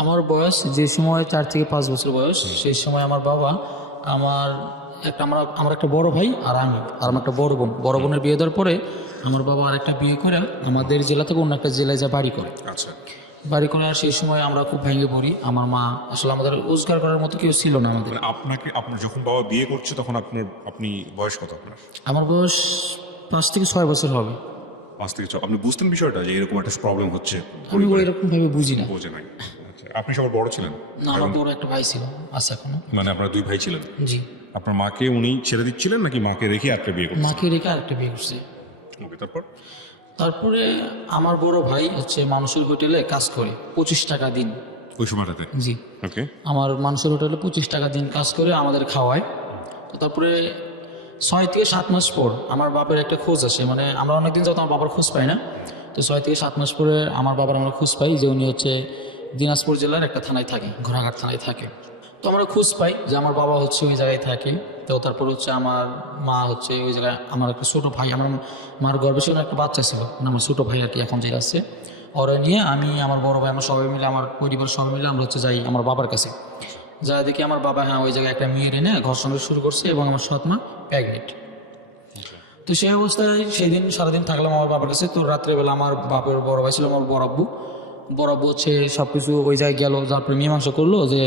আমার বয়স যে সময় 4 থেকে 5 বছর বয়স, সেই সময় আমার বাবা আমার আমার একটা বড় ভাই আর আমি আর আমার একটা বড় বোনের বিয়ে দেওয়ার পরে আমার বাবা আর একটা বিয়ে করে আমাদের জেলা থেকে অন্য একটা জেলায় যা বাড়ি করে। আচ্ছা। বাড়ি করে আর সেই সময় আমরা খুব ভেঙে পড়ি। আমার মা আসলে আমাদের রোজগার করার মতো কেউ ছিল না আমাদের। মানে আপনার যখন বাবা বিয়ে করছে তখন আপনি বয়স কত আপনার? আমার বয়স 5 থেকে 6 বছর হবে। 5 থেকে 6। আপনি বুঝতেন বিষয়টা যে এরকম একটা প্রবলেম হচ্ছে? আমি ওইরকম ভাবে বুঝি না। বোঝে নাই। আচ্ছা, আপনি সবার বড় ছিলেন? না, আমার বড় একটা ভাই ছিল, আছে এখনো। মানে আপনারা 2 ভাই ছিলেন? জি। আপনার মাকে উনি ছেড়ে দিচ্ছিলেন নাকি মাকে রেখে আরেকটা বিয়ে করছেন? মাকে রেখে আরেকটা বিয়ে করছে। ওকে, তারপর? তারপরে আমার বড় ভাই হচ্ছে মানুষের হোটেলে কাজ করে 25 টাকা দিন। ওই সময়টাতে? জি। ওকে। আমার মানুষের হোটেলে 25 টাকা দিন কাজ করে আমাদের খাওয়ায়। তো তারপরে 6 থেকে 7 মাস পর আমার বাবার একটা খোঁজ আসে, মানে আমরা অনেকদিন যাবত আমার বাবার খোঁজ পাই না। তো 6 থেকে 7 মাস পরে আমার বাবার আমরা খোঁজ পাই যে উনি হচ্ছে দিনাজপুর জেলার একটা থানায় থাকে, ঘোড়াঘাট থানায় থাকে। তো আমরা খোঁজ পাই যে আমার বাবা হচ্ছে ওই জায়গায় থাকে। তো তারপর হচ্ছে আমার মা হচ্ছে ওই জায়গায়, আমার একটা ছোটো ভাই, আমার মার গর্ভে ছিল একটা বাচ্চা ছিল, মানে আমার ছোটো ভাই আর কি এখন যে আছে, ওরা নিয়ে আমি আমার বড় ভাই আমরা সবাই মিলে, আমার পরিবার সবাই মিলে আমরা হচ্ছে যাই আমার বাবার কাছে। যা দেখি আমার বাবা হ্যাঁ ওই জায়গায় একটা মেয়ের এনে ঘর সংসার শুরু করছে এবং আমার সৎ মা প্রেগনেন্ট। তো সেই অবস্থায় সেই দিন সারাদিন থাকলাম আমার বাবার কাছে। তো রাত্রেবেলা আমার বাপের বড় ভাই ছিল আমার বড় আব্বু হচ্ছে সব কিছু ওই জায়গায় গেল, তারপরে মীমাংসা করলো যে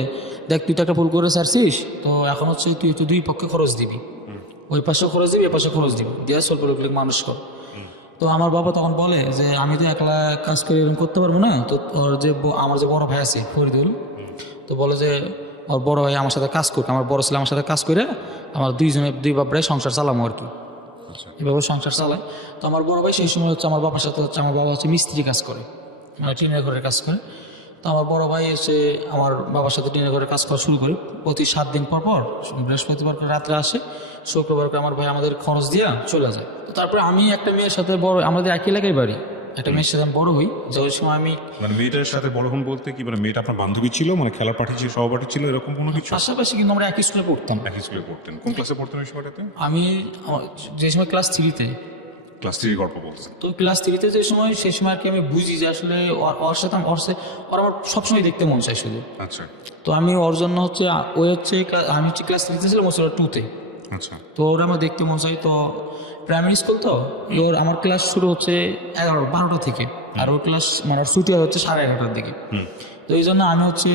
দেখ তুই তো একটা ভুল করে ছাড়ছিস, তো এখন হচ্ছে তুই তো দুই পক্ষে খরচ দিবি, ওই পাশে খরচ দিবি এ পাশে খরচ দিবি, দিয়ে স্বল্প লোক মানুষ কর। তো আমার বাবা তখন বলে যে আমি তো একলা কাজ করে এরকম করতে পারবো না, তো ওর যে আমার যে বড় ভাই আছে ফরিদুল, তো বলে যে ওর বড় ভাই আমার সাথে কাজ করবে, আমার বড় ছেলে আমার সাথে কাজ করে আমার দুই বাপরে সংসার চালামো আর কি, এভাবে সংসার চালায়। তো আমার বড় ভাই সেই সময় হচ্ছে আমার বাবার সাথে হচ্ছে, আমার বাবা হচ্ছে মিস্ত্রি কাজ করে, মানে টিনের ঘরের কাজ করে। তো আমার বড় ভাই এসে আমার বাবার সাথে টিনের ঘরের কাজ করা শুরু করে। প্রতি 7 দিন পর পর বৃহস্পতিবার করে রাত্রে আসে, শুক্রবার করে আমার ভাই আমাদের খরচ দিয়া চলে যায়। তো তারপরে আমি একটা মেয়ের সাথে বড়, আমাদের একই এলাকায় বাড়ি, একটা মেয়ের সাথে আমি বড় হই। যে ওই সময় আমি মানে মেয়েটার সাথে বড় হন বলতে কি, মানে মেয়েটা আপনার বান্ধবী ছিল, মানে খেলার পার্টি ছিল, সহপাঠী ছিল, এরকম কোনো কিছু? পাশাপাশি কিন্তু আমরা একই স্কুলে পড়তাম। একই স্কুলে পড়তেন? কোন ক্লাসে পড়তেন ওই সময়টাতে? আমি যে সময় ক্লাস 3-তে। ক্লাস 3 গল্প বলতেন? তো ক্লাস 3-তে যে সময়, সেই সময় আর কি আমি বুঝি যে আসলে ওর সাথে ওর আমার সবসময় দেখতে মন চাই শুধু। আচ্ছা তো আমি ওর জন্য হচ্ছে ওই হচ্ছে আমি হচ্ছে ক্লাস 3-তে ছিলাম, ও ছিল 2-তে। আচ্ছা। তো ওরা আমার দেখতে মন চাই। তো প্রাইমারি স্কুল তো ওর আমার ক্লাস শুরু হচ্ছে 11-12টা থেকে, আর ওর ক্লাস মানে ওর ছুটি হচ্ছে 11:30টার দিকে। তো এই জন্য আমি হচ্ছে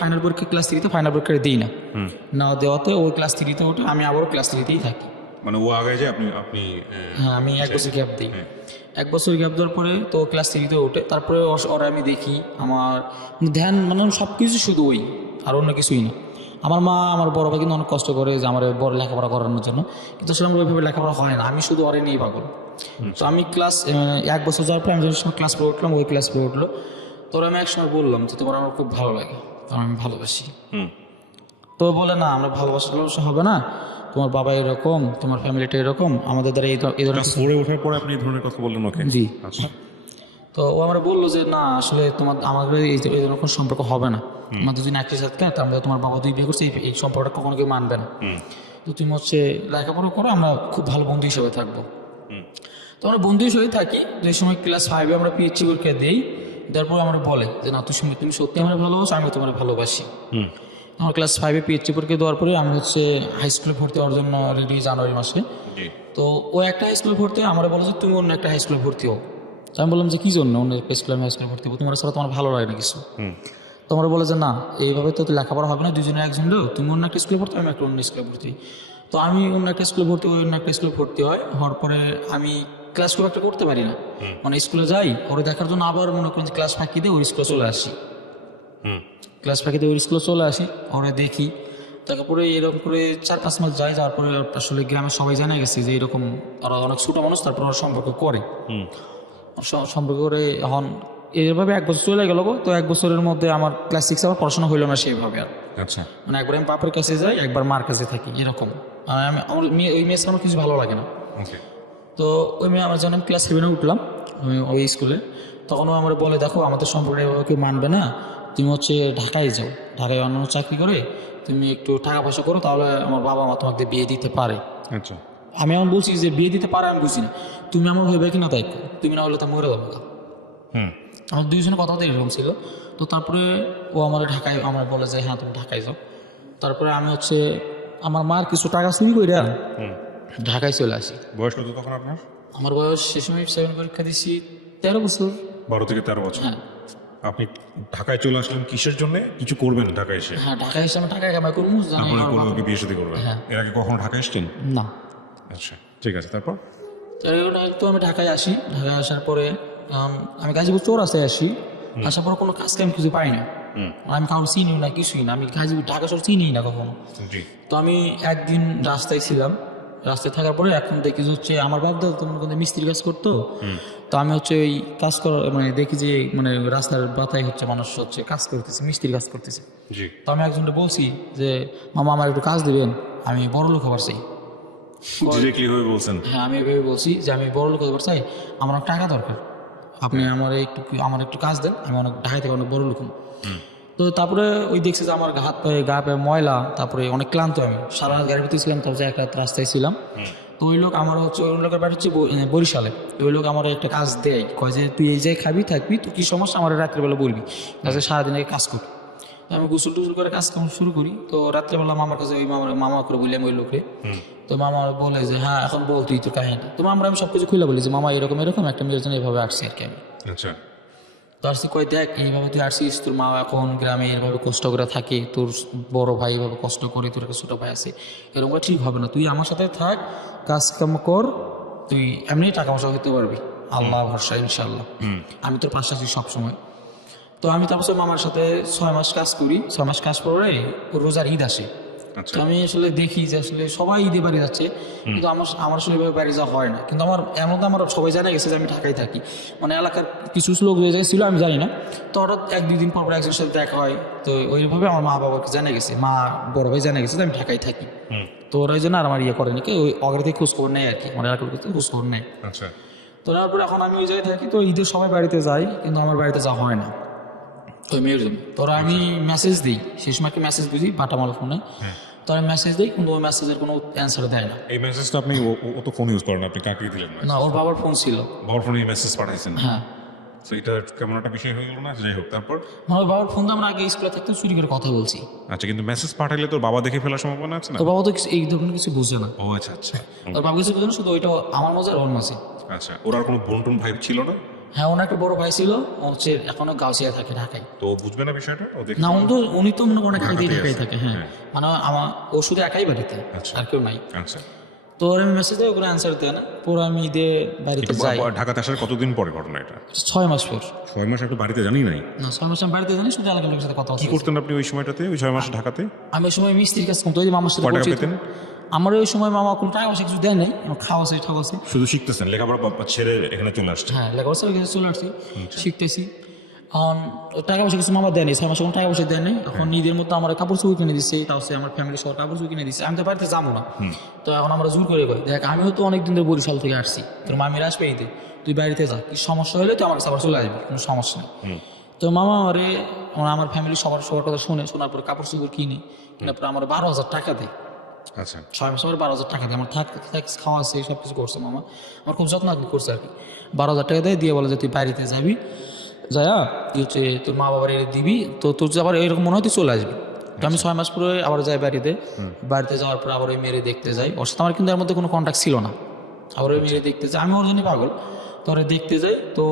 ফাইনাল পরীক্ষা ক্লাস 3-তে ফাইনাল পরীক্ষা দিই না, না দেওয়াতে ওই ক্লাস 3-তে ওঠে, আমি আবারও ক্লাস 3-তেই থাকি। মানে ও আগে যায়, আপনি হ্যাঁ, আমি 1 বছর গ্যাপ দিই। 1 বছর গ্যাপ দেওয়ার পরে তো ক্লাস 3-তে ওঠে। তারপরে ওরা আমি দেখি আমার ধ্যান মানে সব কিছু শুধু ওই, আর অন্য কিছুই না। আমার মা আমার বড় ভাই কিন্তু অনেক কষ্ট করে যে আমার বড় লেখাপড়া করানোর জন্য, কিন্তু আসলে আমার ওইভাবে লেখাপড়া হয় না, আমি শুধু ওরে নিয়েই পাগল। তো আমি ক্লাস 1 বছর যাওয়ার পরে আমি যখন সময় ক্লাস 4 উঠলাম, ওই ক্লাস 4 উঠলো। তো আমি একসময় বললাম যে তোমার আমার খুব ভালো লাগে, কারণ আমি ভালোবাসি। তো বলে না, আমরা ভালোবাসা হবে না, তোমার বাবা এরকম, তোমার ফ্যামিলিটা এরকম, আমাদের দ্বারা এই ধরনের ক্লাস 4-এ ওঠার পরে আপনি এই ধরনের কথা বললেন ওকে? জি। আচ্ছা। তো ও আমরা বললো যে না আসলে আমাদের এই ধরনের কোনো সম্পর্ক হবে না, আমাদের যদি একই সাথে তার মধ্যে তোমার বাবা তুই বিয়ে করছে, এই সম্পর্কটা কখনো কেউ মানবে না। তো তুমি হচ্ছে লেখাপড়া করো, আমরা খুব ভালো বন্ধু হিসেবে থাকবো। তো আমরা বন্ধু হিসেবে থাকি। যে সময় ক্লাস 5-এ আমরা পিএইচডি পরীক্ষা দিই, তারপর আমরা বলে যে না তুমি সত্যি আমার ভালোবাসো, আমি তোমার ভালোবাসি। আমার ক্লাস 5-এ পিএইচডি পরীক্ষা দেওয়ার পরে আমি হচ্ছে হাই স্কুলে ভর্তি হওয়ার জন্য রেডি, জানুয়ারি মাসে। তো ও একটা হাই স্কুলে ভর্তি হয়, আমরা বলো যে তুমি অন্য একটা হাই স্কুলে ভর্তি হও। তো আমি বললাম যে কী জন্য অন্য একটা স্কুলে আমি হাই স্কুলে ভর্তি হবো, তোমার সাথে তোমার ভালো লাগে না কিছু? তো আমরা বলে যে না এইভাবে তো লেখাপড়া হবে না, দুজনে একজন লোক, তুমি অন্য একটা স্কুলে ভর্তি, আমি একটা অন্য স্কুলে ভর্তি। তো আমি অন্য একটা স্কুলে ভর্তি হই, অন্য একটা স্কুলে ভর্তি হওয়ার পরে আমি ক্লাস খুব একটা করতে পারি না, মানে স্কুলে যাই ওরা দেখার জন্য, আবার মনে করেন যে ক্লাস ফাঁকি দিয়ে ওই স্কুলে চলে আসি, ক্লাস ফাঁকি দিয়ে ওই স্কুলে চলে আসি, ওরা দেখি। তারপরে এরকম করে 4-5 মাস যায়, যাওয়ার পরে আসলে গ্রামে সবাই জানা গেছে যে এরকম ওরা অনেক ছোটো মানুষ, তারপর ওরা সম্পর্ক করে সম্পর্ক করে এখন এইভাবে 1 বছর চলে গেল। তো 1 বছরের মধ্যে আমার ক্লাস 6 আমার পড়াশোনা হইলো না সেইভাবে আর। আচ্ছা। মানে একবার আমি বাপের কাছে যাই, একবার মার কাছে থাকি, এরকম। আমার ওই মেয়ে আমার কিছু ভালো লাগে না। তো ওই মেয়ে আমার যখন আমি ক্লাস 7-এ উঠলাম ওই স্কুলে, তখনও আমার বলে দেখো আমাদের সম্পর্কে এভাবে কেউ মানবে না, তুমি হচ্ছে ঢাকায় যাও, ঢাকায় অন্য চাকরি করে তুমি একটু টাকা পয়সা করো, তাহলে আমার বাবা মা তোমাকে বিয়ে দিতে পারে। আচ্ছা। আমি এমন বলছি যে বিয়ে দিতে পারে, আমি বুঝি না, তুমি আমার হইবে কি না তাই, তুমি না হলে তা মরে যাবো। আমার দুইজনের কথা এরকম ছিল। তো তারপরে ও আমার ঢাকায় আমার বলে যে হ্যাঁ তুমি ঢাকায় যাও। তারপরে আমি হচ্ছে আমার মার কিছু টাকা চুরি করে ঢাকায় চলে আসি। বয়স কত তখন আপনার? আমার বয়স সে সময় 7 পরীক্ষা দিচ্ছি 13 বছর। 12 থেকে 13 বছর। হ্যাঁ আপনি ঢাকায় চলে আসলেন কিসের জন্য? কিছু করবেন ঢাকায় এসে? হ্যাঁ ঢাকায় এসে আমি টাকা কামাই করবো জানি তারপরে আমার করবে, বিয়ে শাদী করবেন? হ্যাঁ। এর আগে কখনো ঢাকায় এসেছেন? না। আচ্ছা ঠিক আছে, তারপর? তো আমি ঢাকায় আসি। ঢাকায় আসার পরে আমি গাজীপুর চৌরাস্তায় আসি। আসার পর কোনো কাজ কাম কিছু পাই না। আমি কারো চিনি না, কিছুই না। আমি গাজীপুর ঢাকা শহর চিনি না কখনো। জি। তো আমি একদিন রাস্তায় ছিলাম। রাস্তায় থাকার পরে এখন দেখি যে হচ্ছে আমার বাপ দাদা তোমার কিন্তু মিস্ত্রি কাজ করতো। তো আমি হচ্ছে ওই কাজ করার মানে দেখি যে মানে রাস্তার বাতায় হচ্ছে মানুষ হচ্ছে কাজ করতেছে, মিস্ত্রি কাজ করতেছে। জি। তো আমি একজনকে বলছি যে মামা আমার একটু কাজ দিবেন, আমি বড় লোক হবার চাই। ডিরেক্টলি হয়ে বলছেন? হ্যাঁ আমি এভাবে বলছি যে আমি বড় লোক হবার চাই, আমার অনেক টাকা দরকার, আপনি আমার একটু কাজ দেন, আমি অনেক ঢাকায় থেকে অনেক বড় লোক হন। তো তারপরে ওই দেখছে যে আমার হাত পায়ে গা পায়ে ময়লা, তারপরে অনেক ক্লান্ত, আমি সারা রাত গাড়ির ভিতরে ছিলাম, তারপরে এক রাত রাস্তায় ছিলাম। তো ওই লোক আমার হচ্ছে ওই লোকের বাড়ি হচ্ছে বরিশালে। তো ওই লোক আমার একটা কাজ দেয়, কয় যে তুই এই জায়গায় খাবি থাকবি, তো কী সমস্যা আমার রাত্রেবেলা বলবি, কাজে সারাদিন আগে কাজ করি। আমি গোসল টুসল করে কাজ কাম শুরু করি। তো রাত্রেবেলা মামার কাছে ওই মামা করে বললাম ওই লোকে। তো মামা বলে যে হ্যাঁ এখন বল তুই তোর কাহিনীটা। তো আমি সব কিছু খুলে বলি যে মামা এরকম এরকম একটা মেয়ের জন্য এইভাবে আসছি আর কি আমি। আচ্ছা। তো আসছি কই দেখ এইভাবে তুই আসছিস, তোর মা এখন গ্রামে এভাবে কষ্ট করে থাকে, তোর বড় ভাই এভাবে কষ্ট করে, তোর একটা ছোটো ভাই আছে, এরকম ঠিক হবে না, তুই আমার সাথে থাক, কাজ কাম কর, তুই এমনি টাকা পয়সা হতে পারবি, আল্লাহ ভরসা ইনশাল্লাহ, আমি তোর পাশে আছি সবসময়। তো আমি তারপর মামার সাথে 6 মাস কাজ করি। 6 মাস কাজ পরে রোজার ঈদ আসে। আচ্ছা। তো আমি আসলে দেখি যে আসলে সবাই ঈদে বাড়ি যাচ্ছে, কিন্তু আমার আসলে এভাবে বাড়ি যাওয়া হয় না। কিন্তু এর মধ্যে আমার সবাই জানা গেছে যে আমি ঢাকায় থাকি, মানে এলাকার কিছু লোক যে জায়গায় ছিল আমি জানি না। তো হঠাৎ 1-2 দিন পর একজনের সাথে দেখা হয়। তো ওইভাবে আমার মা বাবাকে জানা গেছে, মা বড় ভাই জানা গেছে যে আমি ঢাকায় থাকি। তো ওরা ওই জন্য আর আমার করে নাকি ওই অগ্র থেকে খোঁজখবর নেয় আর কি, আমার এলাকার খোঁজখবর নেয়। আচ্ছা। তো তারপরে এখন আমি ওই জায়গায় থাকি, তো ঈদের সবাই বাড়িতে যাই, কিন্তু আমার বাড়িতে যাওয়া হয় না ওই মেয়ের জন্য। তোরা আমি মেসেজ দিই, সেই সময় একটা মেসেজ বুঝি বাটামাল ফোনে, তো আমি মেসেজ দিই, কিন্তু ওই মেসেজের কোনো অ্যান্সার দেয় না। এই মেসেজটা আপনি ও তো ফোন ইউজ করেন, আপনি কাকে দিলেন না, ওর বাবার ফোন ছিল। বাবার ফোনে এই মেসেজ পাঠাইছেন? হ্যাঁ। তো এটা কেমন একটা বিষয় হয়ে গেল না? যাই হোক, তারপর? ওর বাবার ফোন তো আমরা আগে স্কুলে থাকতে চুরি করে কথা বলছি। আচ্ছা, কিন্তু মেসেজ পাঠাইলে তোর বাবা দেখে ফেলার সম্ভাবনা আছে না? তোর বাবা তো এই ধরনের কিছু বুঝে না। ও আচ্ছা আচ্ছা। তোর বাবা কিছু বুঝে না, শুধু ওইটা আমার মাঝে আর ওর মাঝে। আচ্ছা, ওর আর কোনো বোন টোন ভাই ছিল না? হ্যাঁ, ওনার একটা বড় ভাই ছিল, ও হচ্ছে এখনো গাউসিয়া থাকে ঢাকায়। তো ও বুঝবে না বিষয়টা? ও দেখে না, উনি তো মনে করেন আগে ঢাকাতেই ঢাকায় আছে। থাকে। হ্যাঁ, মানে ও শুধু একাই বাড়িতে, আচ্ছা। আর কেউ নাই। আচ্ছা। তো ওর আমি মেসেজ দেয়, ওগুলো অ্যান্সার দেয় না। পরে আমি ঈদে বাড়িতে যাই। ঢাকাতে আসার কতদিন পরে ঘটনা এটা? 6 মাস পর। 6 মাস আপনি বাড়িতে জানি নাই? না, 6 মাস আমি বাড়িতে জানি, শুধু এলাকার লোকের সাথে কথা কি বলছি। করতেন আপনি ওই সময়টাতে, ওই 6 মাস ঢাকাতে? আমি ওই সময় মিস্ত্রির কাজ করতে, ওই যে মামার সাথে কয় টাকা পরিচিত। পেতেন? আমার ওই সময় মামা কোনো টাকা পয়সা কিছু দেয় নাই, আমার খাওয়া আছে ঠাওয়া আছে। শুধু শিখতেছেন, লেখাপড়া ছেড়ে এখানে চলে আসছে? হ্যাঁ, লেখাপড়া ছেড়ে চলে আসছি, শিখতেছি। এখন টাকা পয়সা কিছু মামা দেয়নি, 6 মাসে কোনো টাকা পয়সা দেয় নাই। এখন ঈদের মতো আমার কাপড় চুপড় কিনে দিচ্ছে, তাও সে আমার ফ্যামিলি সবার কাপড় চুপড় কিনে দিচ্ছে। আমি তো বাড়িতে যাবো না। তো এখন আমরা জোর করে কই, দেখ আমিও তো অনেকদিন ধরে বরিশাল থেকে আসছি, তোর মামির আসবে ঈদে, তুই বাড়িতে যা, কি সমস্যা হলে তুই আমার কাছে আবার চলে আসবি, কোনো সমস্যা নেই। তো মামা আমার ফ্যামিলি সবার কথা শোনার পরে কাপড় চুপড় কিনে, কেনার পরে আমার 12,000 টাকা দেয়। আচ্ছা। 6 মাস পরে 12,000 টাকা দেয়। আমার খাওয়া আছে, সব কিছু করছে মামা, আমার খুব যত্ন করছে আর কি। 12,000 টাকা দেয়, দিয়ে বলে যে তুই বাড়িতে যাবি, যায়া তুই হচ্ছে তোর মা বাবার দিবি, তো তোর আবার এরকম মনে হয় তুই চলে আসবি। তো আমি 6 মাস পরে আবার যাই বাড়িতে যাওয়ার পর আবার ওই মেয়েরে দেখতে যাই। ওর সাথে আমার কিন্তু এর মধ্যে কোনো কন্ট্যাক্ট ছিল না। আবার ওই মেয়েরে দেখতে যাই, আমি ওর জন্য পাগল। তো ওরা দেখতে যাই, তো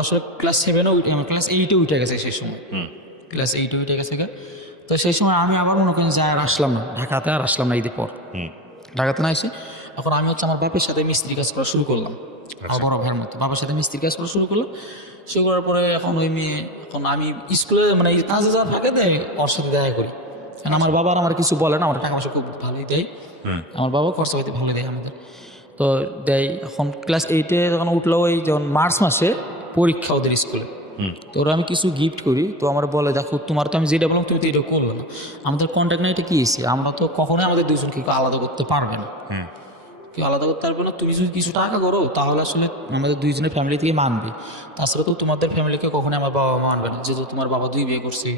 আসলে ক্লাস 7-এ আমার ক্লাস 8-এ উঠে গেছে সেই সময়, ক্লাস 8-এ উঠে গেছে। তো সেই সময় আমি আবার মনে করেন যাই আর আসলাম না ঢাকাতে, আর আসলাম না ঈদের পর ঢাকাতে না এসে। এখন আমি হচ্ছে আমার বাপের সাথে মিস্ত্রি কাজ করা শুরু করলাম, আমার বড় ভাইয়ের মতো বাবার সাথে মিস্ত্রি কাজ করা শুরু করলাম। শুরু করার পরে এখন ওই মেয়ে, এখন আমি স্কুলে মানে কাজে যাওয়ার ফাঁকে দেয় ওর সাথে দেখা করি, কারণ আমার বাবা আর আমার কিছু বলে না, আমার টাকা পয়সা খুব ভালোই দেয়, আমার বাবা খরচা পাইতে ভালো দেয় আমাদের, তো দেয়। এখন ক্লাস 8-এ যখন উঠলো, ওই যখন মার্চ মাসে পরীক্ষা ওদের স্কুলে, তো ওরা আমি কিছু গিফট করি, তো আমার বলে দেখো তোমার তো আমি যেটা বললাম তুমি তো এটা করবে না, আমাদের কন্ট্যাক্ট না, এটা কি হয়েছে, আমরা তো কখনোই আমাদের দুজনকে আলাদা করতে পারবে না, কেউ আলাদা করতে পারবে না, তুমি যদি কিছু টাকা করো তাহলে আসলে আমাদের দুইজনের ফ্যামিলি থেকে মানবে, তাছাড়া তো তোমাদের ফ্যামিলিকে কখনোই আমার বাবা মানবে না, যেহেতু তোমার বাবা 2 বিয়ে করছে,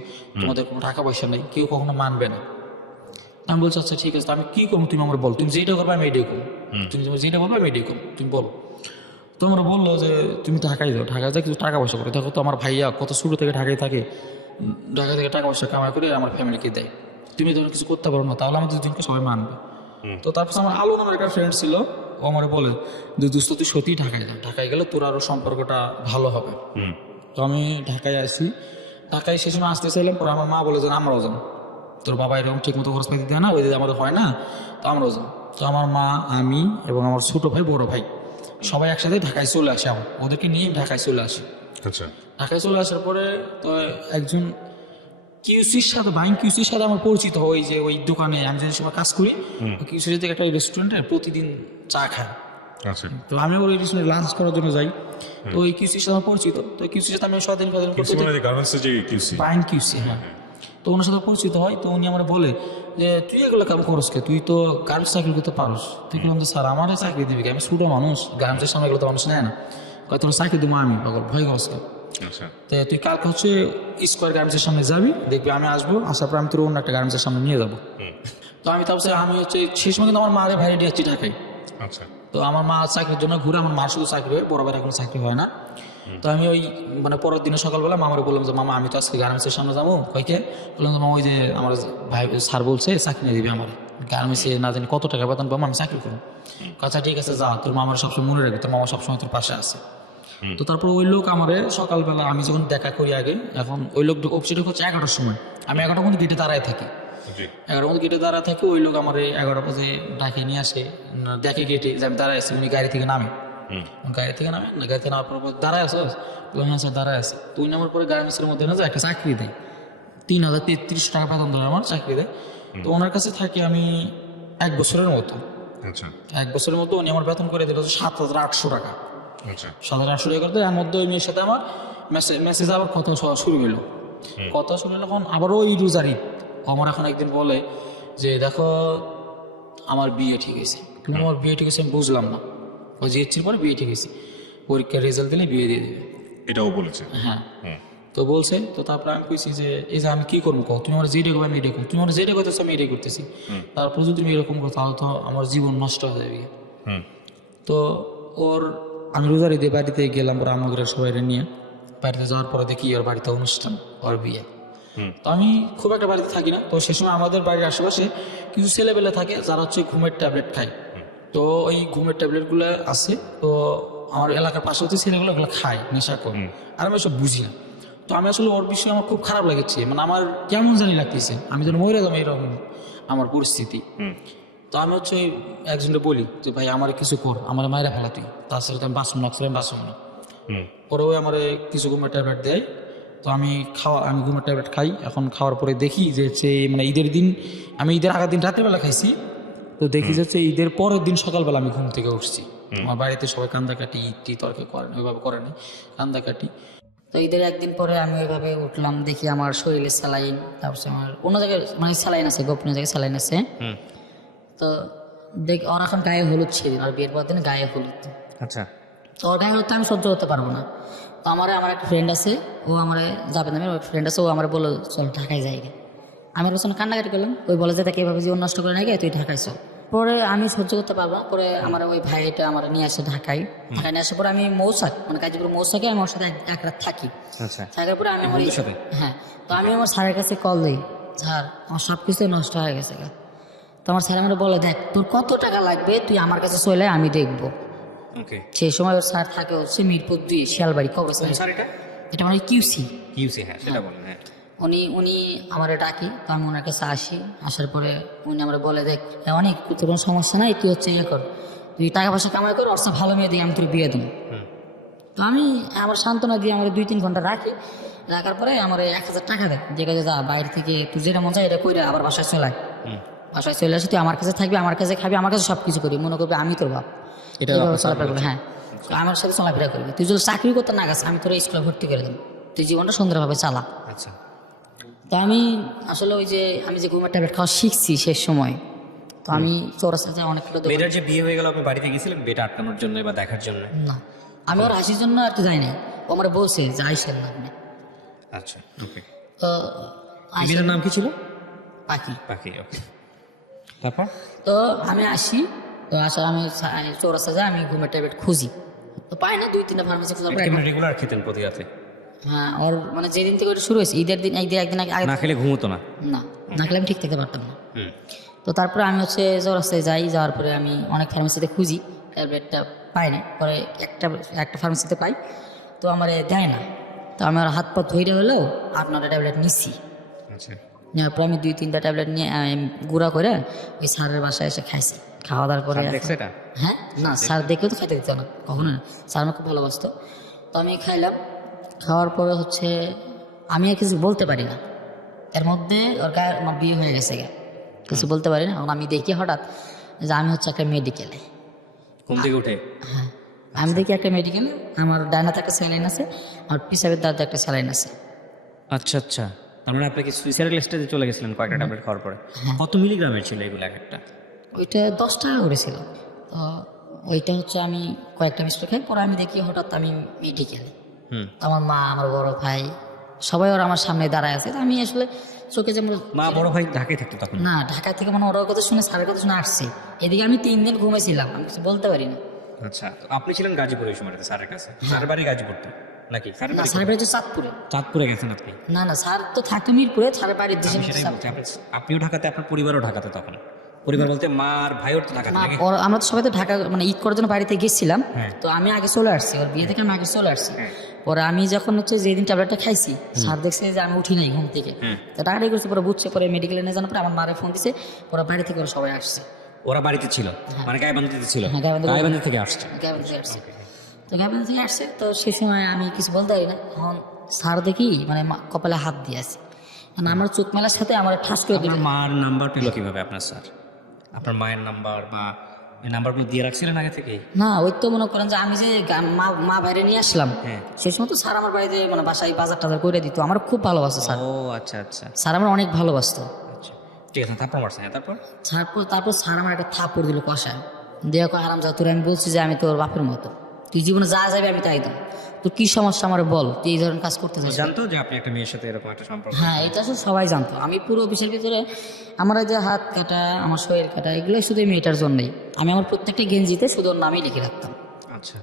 তোমাদের কোনো টাকা পয়সা নেই, কেউ কখনো মানবে না। আমি বলছি আচ্ছা ঠিক আছে, আমি কী করবো তুমি আমার বল, তুমি যেটা করবে আমি এটাই করবো, তুমি যেটা বলবে আমি এটাই করবো, তুমি বলো। তো তোমরা বললো যে তুমি ঢাকায় যাও, ঢাকায় যা কিছু টাকা পয়সা করে দেখো তো, আমার ভাইয়া কত ছোটো থেকে ঢাকায় থাকে, ঢাকা থেকে টাকা পয়সা কামাই করে আমার ফ্যামিলিকে দেয়, তুমি ধরো কিছু করতে পারো না, তাহলে আমাদের দুজনকে সবাই মানবে। তো তারপর আমার আলু নামের একটা ফ্রেন্ড ছিল, ও আমার বলে যে দোস্ত তুই সত্যিই ঢাকায় যা, ঢাকায় গেলে তোর আরও সম্পর্কটা ভালো হবে। তো আমি ঢাকায় আসি, ঢাকায় সে সময় আসতে চাইলাম, পরে আমার মা বলে যে আমরাও যাবো, তোর বাবা এরকম ঠিক মতো খরচ পাতি দেয় না, ওই যে আমাদের হয় না, তো আমরাও যাবো। তো আমার মা, আমি এবং আমার ছোটো ভাই, বড় ভাই সবাই একসাথে ঢাকায় চলে আসে, আমার ওদেরকে নিয়ে ঢাকায় চলে আসি। আচ্ছা, ঢাকায় চলে আসার পরে তো একজন কিউসির সাথে, বাইং কিউসির সাথে আমার পরিচিত হয়, যে ওই দোকানে আমি যে সময় কাজ করি, কিউসির থেকে একটা রেস্টুরেন্টে প্রতিদিন চা খাই। আচ্ছা, তো আমি ওই রেস্টুরেন্টে লাঞ্চ করার জন্য যাই, তো ওই কিউসির সাথে আমার পরিচিত, তো কিউসির সাথে আমি স্বাধীন করতে গার্মেন্টসের যে কিউসি, বাইং কিউসি, হ্যাঁ। তো ওনার সাথে পরিচিত হয়, তো উনি আমার বলে যে তুই এগুলো কাম করস কে, তুই তো গার্মেন্টস চাকরি করতে পারস। তুই বললাম যে স্যার আমার চাকরি দিবি কি, আমি ছোটো মানুষ, গার্মেন্টসের সামনে এগুলো তো মানুষ নেয় না, কয় তোমার চাকরি দেবো আমি, পাগল ভয় করছে। আচ্ছা, তো তুই কালকে হচ্ছে স্কোয়ার গার্মেন্টসের সামনে যাবি, দেখবি আমি আসবো, আসার পর আমি তোর অন্য একটা গার্মেন্টসের সামনে নিয়ে যাবো। তো আমি তারপর আমি হচ্ছে সেই সময় কিন্তু আমার মারে ভাইরে দিয়েছি ঢাকায়। আচ্ছা, তো আমার মা চাকরির জন্য ঘুরে, আমার মার শুধু চাকরি হয়, বড় ভাইয়ের কোনো চাকরি হয় না। তো আমি ওই মানে পরের দিনে সকালবেলা মামারে বললাম যে মামা আমি তো আজকে গার্মেন্টসের সামনে যাবো, কয়কে বললাম যে মামা ওই যে আমার ভাই স্যার বলছে চাকরি নিয়ে দিবি আমার গার্মেন্টসে, না জানি কত টাকা বেতন পাবো, আমি চাকরি করবো। আচ্ছা ঠিক আছে যা, তোর মামার সবসময় মনে রাখবি, তোর মামা সবসময় তোর পাশে আছে। তো তারপর ওই লোক আমারে সকালবেলা আমি যখন দেখা করি আগে, এখন ওই লোক অফিসে হচ্ছে 11টার সময়, আমি 11টার মধ্যে গেটে দাঁড়ায় থাকি, 11টার মধ্যে গেটে দাঁড়ায় থাকি, ওই লোক আমার 11টা বাজে ডাকে নিয়ে আসে, দেখে গেটে যে আমি দাঁড়ায় আছি, উনি গাড়ি থেকে নামে, গাড়ি থেকে নামে না, গাড়ি থেকে নামার পর দাঁড়ায় আসো, হ্যাঁ স্যার দাঁড়ায় আছে। তো উনি আমার পরে গার্মেন্টসের মধ্যে না যে একটা চাকরি দেয়, 3033 টাকা বেতন ধরে আমার চাকরি দেয়। তো ওনার কাছে থাকি আমি 1 বছরের মতো। আচ্ছা, 1 বছরের মতো উনি আমার বেতন করে দিল 7,800 টাকা। আচ্ছা, 7,800 টাকা করতে, এর মধ্যে ওই মেয়ের সাথে আমার মেসেজ আবার কথা শুরু হলো, কথা শুরু হলো, এখন আবারও ওই রোজার ঈদ, আমার এখন একদিন বলে যে দেখো আমার বিয়ে ঠিক হয়েছে। কিন্তু আমার বিয়ে ঠিক হয়েছে আমি বুঝলাম না, ওই যে ইচ্ছির পরে বিয়ে ঠিক হয়েছে, পরীক্ষার রেজাল্ট দিলে বিয়ে দিয়ে দেবে। এটাও বলেছে? হ্যাঁ। তো বলছে, তো তারপরে আমি কইছি যে এই যে আমি কি করবো কও, তুমি আমার যেটা করবে আমি এটাই করবো, তুমি আমার যেটা করতেছো আমি এটাই করতেছি, তারপর যদি তুমি এরকম করো তাহলে তো আমার জীবন নষ্ট হয়ে যাবে। তো ওর আমি রোজার ঈদে বাড়িতে গেলাম, পরে আমাদের সবাই নিয়ে বাড়িতে যাওয়ার পরে দেখি ওর বাড়িতে অনুষ্ঠান, ওর বিয়ে। তো আমি খুব একটা বাড়িতে থাকি না, তো সে সময় আমাদের বাড়ির আশেপাশে কিছু ছেলেবেলে থাকে যারা হচ্ছে ঘুমের ট্যাবলেট খায়, তো ওই ঘুমের ট্যাবলেটগুলো আছে, তো আমার এলাকার পাশে হচ্ছে ছেলেগুলো ওগুলো খায়, নেশা করে, আর আমি সব বুঝি না। তো আমি আসলে ওর বিষয়ে আমার খুব খারাপ লাগছে, মানে আমার কেমন জানি লাগতেছে, আমি যেন মরে যাবো এরকম আমার পরিস্থিতি। তো আমি হচ্ছে একজনকে বলি যে ভাই আমার কিছু কর, আমার মায়েরা ফেলা তুই, তাছাড়া তো আমি বাঁচব না, আমি বাঁচব না। পরে ওই আমার কিছু ঘুমের ট্যাবলেট দেয়, তো আমি ঘুমের ট্যাবলেট খাই। এখন খাওয়ার পরে দেখি যে হচ্ছে মানে ঈদের দিন, আমি ঈদের আগের দিন রাতের বেলা খাইছি, তো দেখি যাচ্ছে ঈদের পরের দিন সকালবেলা আমি ঘুম থেকে উঠছি, আমার বাড়িতে সবাই কান্দাকাটি, ঈদ তর্কে করেন ওইভাবে করেনি, কান্দাকাটি। তো ঈদের একদিন পরে আমি ওইভাবে উঠলাম, দেখি আমার শরীরে স্যালাইন, তারপর আমার অন্য জায়গায় মানে স্যালাইন আছে, গোপনীয় জায়গায় স্যালাইন আছে। তো দেখি ওর এখন গায়ে হলুদ ছিল, আর বিয়ের পর দিন গায়ে হলুদ। আচ্ছা, তো ওর গায়ে হলুদ আমি সহ্য করতে পারবো না। তো আমার একটা ফ্রেন্ড আছে, ও আমার যাবে না, আমার ফ্রেন্ড আছে, ও আমার বললো চল ঢাকায় যাই গে। আমি পেছনে কান্নাকাটি করলাম, ওই বলে যে তাকে এভাবে জীবন নষ্ট করে নাকি তুই ঢাকায় চল। পরে আমি সহ্য করতে পারবো না, পরে আমার ওই ভাইটা আমার নিয়ে আসে ঢাকায় নিয়ে আসার পরে আমি মৌসাক মানে গাজীপুর মৌসাকে আমি ওর সাথে এক রাত থাকি। আচ্ছা, থাকার পরে আমি আমার সাথে? হ্যাঁ, তো আমি আমার স্যারের কাছে কল দিই, স্যার আমার সব কিছু নষ্ট হয়ে গেছে। তো আমার স্যার আমার বলে দেখ তোর কত টাকা লাগবে তুই আমার কাছে চলে আমি দেখবো। ওকে, সেই সময় ওর স্যার থাকে হচ্ছে মিরপুর 2 শিয়ালবাড়ি কবরস্থান। স্যার এটা এটা মানে কিউসি কিউসি, হ্যাঁ সেটা বলেন। হ্যাঁ, উনি আমার ডাকি, তো আমি ওনার কাছে আসি, আসার পরে উনি আমার বলে দেখ অনেক তোর কোনো সমস্যা নাই, তুই হচ্ছে ইয়ে কর, তুই টাকা পয়সা কামাই কর, ওর সাথে ভালো মেয়ে দিয়ে আমি তোর বিয়ে দেবো। তো আমি আমার সান্ত্বনা দিয়ে আমার 2-3 ঘন্টা রাখি, রাখার পরে আমার 1000 টাকা দেয়, যে কাজে যা বাইরে থেকে তুই যেটা মন চায় এটা করে আবার বাসায় চলে আয়। বাসায় চলে আসি, তুই আমার কাছে থাকবি, আমার কাছে খাবি, আমার কাছে সব কিছু করি, মনে করবি আমি তোর বাপ। এটা এইভাবে চলাফেরা করবি, হ্যাঁ আমার সাথে চলাফেরা করবি, তুই যদি চাকরি করতে না গেছে আমি তোর স্কুলে ভর্তি করে দেবো, তুই জীবনটা সুন্দরভাবে চালা। আচ্ছা, তো আমি আসলে ওই যে আমি যে ঘুমের ট্যাবলেট খাওয়া শিখছি শেষ সময়, তো আমি চৌরাস্তাতে অনেকগুলো মেয়েটার যে বিয়ে হয়ে গেল আপনি বাড়িতে গেছিলেন বিয়েটা আটকানোর জন্য বা দেখার জন্য? না, আমি ওর হাসির জন্য আর কি যাই নাই, ও আমার বলছে যে আইসেন না আপনি। আচ্ছা, ওকে। তো মেয়েটার নাম কি ছিল? পাখি। পাখি, ওকে। তারপর তো আমি আসি, তো আসলে আমি চৌরাস্তা যাই, আমি ঘুমের ট্যাবলেট খুঁজি, তো পাই না, 2-3টা ফার্মেসি খোঁজার পরে কেমন রেগুলার খেতেন প্রতি রাতে? হ্যাঁ, ওর মানে যেদিন থেকে ওটা শুরু হয়েছে ঈদের দিন, একদিন আগে না খেলে ঘুমতো না? না, না খেলে আমি ঠিক থাকতে পারতাম না। হুম। তো তারপরে আমি হচ্ছে চৌরাস্তায় যাই, যাওয়ার পরে আমি অনেক ফার্মেসিতে খুঁজি, ট্যাবলেটটা পাই না। পরে একটা ফার্মেসিতে পাই, তো আমার দেয় না। তো আমার হাত পা ধৈর্য হলেও 8-9টা ট্যাবলেট নিচ্ছি। আচ্ছা। নেওয়ার পর আমি 2-3টা ট্যাবলেট নিয়ে গুঁড়া করে ওই স্যারের বাসায় এসে খাইছি। খাওয়া দাওয়ার পরে দেখছে এটা? হ্যাঁ, না স্যার দেখেও তো খাইতে দিত না কখনো না, স্যার আমাকে খুব ভালোবাসতো। তো আমি খাইলাম, খাওয়ার পরে হচ্ছে আমি আর কিছু বলতে পারি না। এর মধ্যে ওর গায়ে আমার বিয়ে হয়ে গেছে, কিছু বলতে পারি না। এখন আমি দেখি হঠাৎ যে আমি হচ্ছে একটা মেডিকেলে, ঘুম থেকে উঠে? হ্যাঁ, আমি দেখি একটা মেডিকেলে আমার ডানাতে একটা স্যালাইন আছে, আর পিসাবের দাঁতে একটা স্যালাইন আছে। আচ্ছা আচ্ছা, তার মানে আপনি কি সুইসাইডাল স্টেজে চলে গেছিলেন কয়েকটা ট্যাবলেট খাওয়ার পরে? কত মিলিগ্রামের ছিল এগুলো এক একটা? ওইটা 10 টাকা করেছিল। তো ওইটা হচ্ছে আমি কয়েকটা মিষ্টি খাই, পরে আমি দেখি হঠাৎ আমি মেডিকেলে। হুম। আমার মা, আমার বড় ভাই, সবাই ওরা আমার সামনে দাঁড়ায় আছে। তো আমি আসলে চোখে যেমন মা বড় ভাই ঢাকায় থাকতো তখন? না, ঢাকা থেকে মানে ওর কথা শুনে, স্যারের কথা শুনে আসছি। এদিকে আমি 3 দিন ঘুমেছিলাম, আমি কিছু বলতে পারি না। আচ্ছা, তো আপনি ছিলেন গাজীপুরে ওই সময়টাতে স্যারের কাছে? স্যারের বাড়ি গাজীপুর তো নাকি? স্যারের না, বাড়ি স্যারের বাড়ি হচ্ছে চাঁদপুরে। চাঁদপুরে গেছেন আপনি? না না, স্যার তো থাকতো মিরপুরে, স্যারের বাড়ির দেশে। আমি সেটাই বলছি, আপনিও ঢাকাতে, আপনার পরিবারও ঢাকাতে তখন? পরিবার বলতে মা আর ভাইও তো ঢাকাতে নাকি? আমরা তো সবাই তো ঢাকা মানে ঈদ করার জন্য বাড়িতে গেছিলাম। হ্যাঁ। তো আমি আগে চলে আসছি, ওর বিয়ে থেকে আমি আগে চলে আসছি। পরে আমি যখন হচ্ছে যেদিন ট্যাবলেটটা খাইছি, স্যার দেখছে যে আমি উঠি নাই ঘুম থেকে, তো টাকাটাই করছে। পরে বুঝছে, পরে মেডিকেলে নিয়ে যাওয়ার পরে আমার মারে ফোন দিছে, পরে বাড়ি থেকে ওরা সবাই আসছে। ওরা বাড়িতে ছিল মানে গাইবান্ধিতে ছিল? হ্যাঁ, গাইবান্ধা গাইবান্ধা থেকে আসছে। গাইবান্ধা থেকে আসছে। তো গাইবান্ধা থেকে আসছে, তো সেই সময় আমি কিছু বলতে পারি না। এখন স্যার দেখি মানে কপালে হাত দিয়ে আছে, মানে আমার চোখ মেলার সাথে আমার ঠাস করে দিল। আপনার মার নাম্বার পেলো কিভাবে আপনার স্যার? আপনার মায়ের নাম্বার বা এই নাম্বারগুলো দিয়ে রাখছিলেন আগে থেকে? না, ওই তো মনে করেন যে আমি যে মা বাইরে নিয়ে আসলাম, হ্যাঁ। সেই সময় তো স্যার আমার বাড়িতে মানে বাসায় বাজার টাজার করে দিত। আমার খুব ভালোবাসতো স্যার। ও আচ্ছা আচ্ছা স্যার আমার অনেক ভালোবাসতো। আচ্ছা, ঠিক আছে। তারপর মারছেন? তারপর? তারপর স্যার আমার একটা থাপ্পড় দিল কষায়, দিয়ে কয় আরাম যা, তোর আমি বলছি যে আমি তোর বাপের মতো, তুই জীবনে যা যাবে আমি তাই দাম, তোর কি সমস্যা আমার বল, তুই এই ধরনের কাজ করতে চাস? জানতো যে আপনি একটা মেয়ের সাথে এরকম একটা সম্পর্ক? হ্যাঁ, এটা আসলে সবাই জানতো। আমি পুরো অফিসের ভিতরে আমার এই যে হাত কাটা, আমার শরীর কাটা, এগুলো শুধু এই মেয়েটার জন্যই। আমি আমার প্রত্যেকটা গেঞ্জিতে শুধু ওর নামই লিখে রাখতাম। আচ্ছা।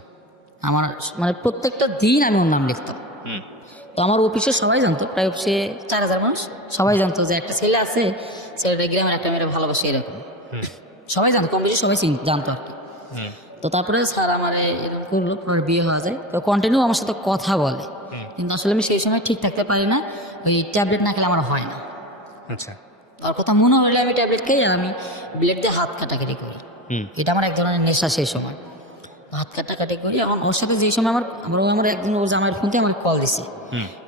আমার মানে প্রত্যেকটা দিন আমি ওর নাম লিখতাম। হুম। তো আমার অফিসে সবাই জানতো, প্রায় অফিসে 4000 মানুষ, সবাই জানতো যে একটা ছেলে আছে, ছেলেটা গ্রামের একটা মেয়েরা ভালোবাসে এরকম। সবাই জানতো, কম বেশি সবাই জানতো আর কি। তো তারপরে স্যার আমার এরকম করলো, পরে বিয়ে হওয়া যায়। তো কন্টিনিউ আমার সাথে কথা বলে, কিন্তু আসলে আমি সেই সময় ঠিক থাকতে পারি না, ওই ট্যাবলেট না খেলে আমার হয় না। আচ্ছা। ওর কথা মনে হলে আমি ট্যাবলেট খাই, আর আমি ব্লেড দিয়ে হাত কাটাকাটি করি। এটা আমার এক ধরনের নেশা সেই সময়, হাত কাটাকাটি করি। এখন ওর সাথে যেই সময় আমার একদিন ওর জামাইয়ের ফোন দিয়ে আমার কল দিছে,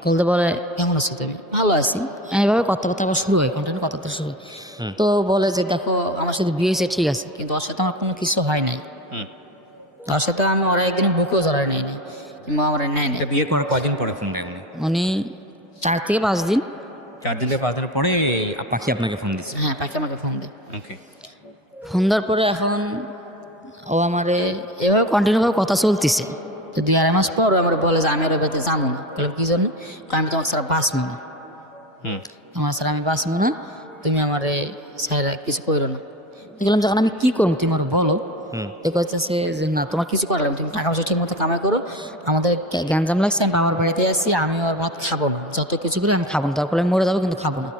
কল দিয়ে বলে কেমন আছো তুমি? ভালো আছি। এইভাবে কথাবার্তা আবার শুরু হয়, কন্টিনিউ কথাবার্তা শুরু হয়। তো বলে যে দেখো আমার সাথে বিয়ে হয়েছে ঠিক আছে, কিন্তু ওর সাথে আমার কোনো কিছু হয় নাই। ওর সাথে আমি ওরা একদিন বুকেও জড়াই নেই নাই, কিংবা আমার নেয় নাই। এটা বিয়ে করার কয়দিন পরে ফোন দেয় উনি? উনি 4 থেকে 5 দিন। 4 দিন থেকে 5 দিনের পরে পাখি আপনাকে ফোন দিচ্ছে? হ্যাঁ, পাখি আমাকে ফোন দেয়। ওকে। ফোন দেওয়ার পরে এখন ও আমারে এভাবে কন্টিনিউভাবে কথা চলতেছে। তো 2-2.5 মাস পর ও আমার বলে যে আমি আর বাড়িতে যাবো না। বললাম কি জন্য? আমি তোমার ছাড়া বাঁচবো না, তোমার ছাড়া আমি বাঁচবো না, তুমি আমারে ছাড়া কিছু করো না। দেখলাম যখন আমি কি করবো তুমি আমার বলো। তো কইতেছে যে না তোমার কিছু করলাম, তুমি টাকা পয়সা ঠিক মতো কামাই করো, আমাদের গ্যাঞ্জাম লাগছে, আমি বাবার বাড়িতে আসি, আমি ওর ভাত খাবো না, যত কিছু করে আমি খাবো না, তারপরে আমি মরে যাবো কিন্তু খাবো না।